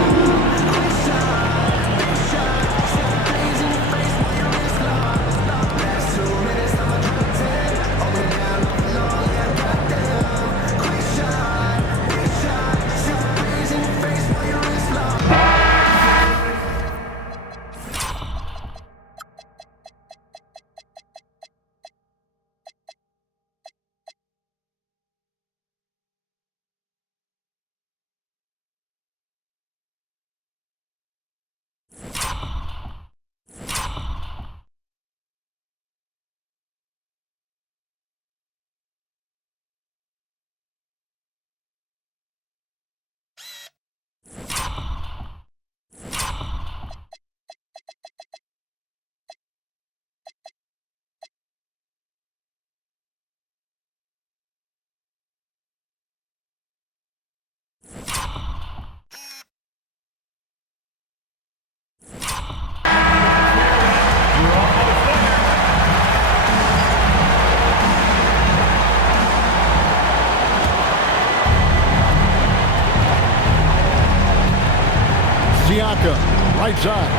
Siakam, right side.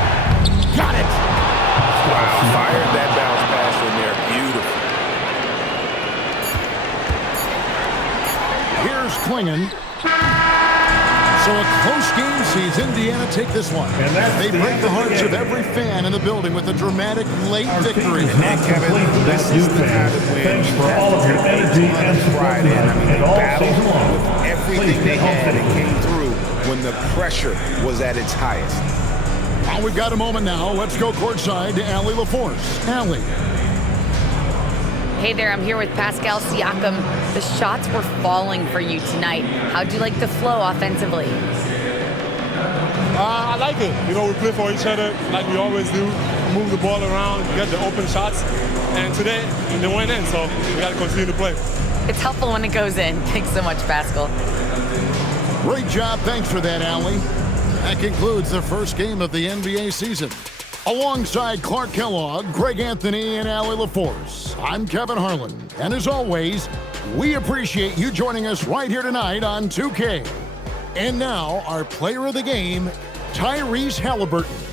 Got it! Wow, fired that bounce pass in there. Beautiful. Here's Klingon. So a close game sees Indiana take this one. They break the hearts of every fan in the building with a dramatic late victory. This is the kind of win. Thanks for all of your energy and support and all season long. Everything they had, it came through when the pressure was at its highest. Well, we've got a moment now. Let's go courtside to Allie LaForce. Allie. Hey there, I'm here with Pascal Siakam. The shots were falling for you tonight. How'd you like the flow offensively? I like it. You know, we play for each other like we always do. Move the ball around, get the open shots. And today, they went in, so we got to continue to play. It's helpful when it goes in. Thanks so much, Pascal. Great job. Thanks for that, Allie. That concludes the first game of the NBA season. Alongside Clark Kellogg, Greg Anthony, and Allie LaForce, I'm Kevin Harlan. And as always, we appreciate you joining us right here tonight on 2K. And now, our player of the game, Tyrese Halliburton.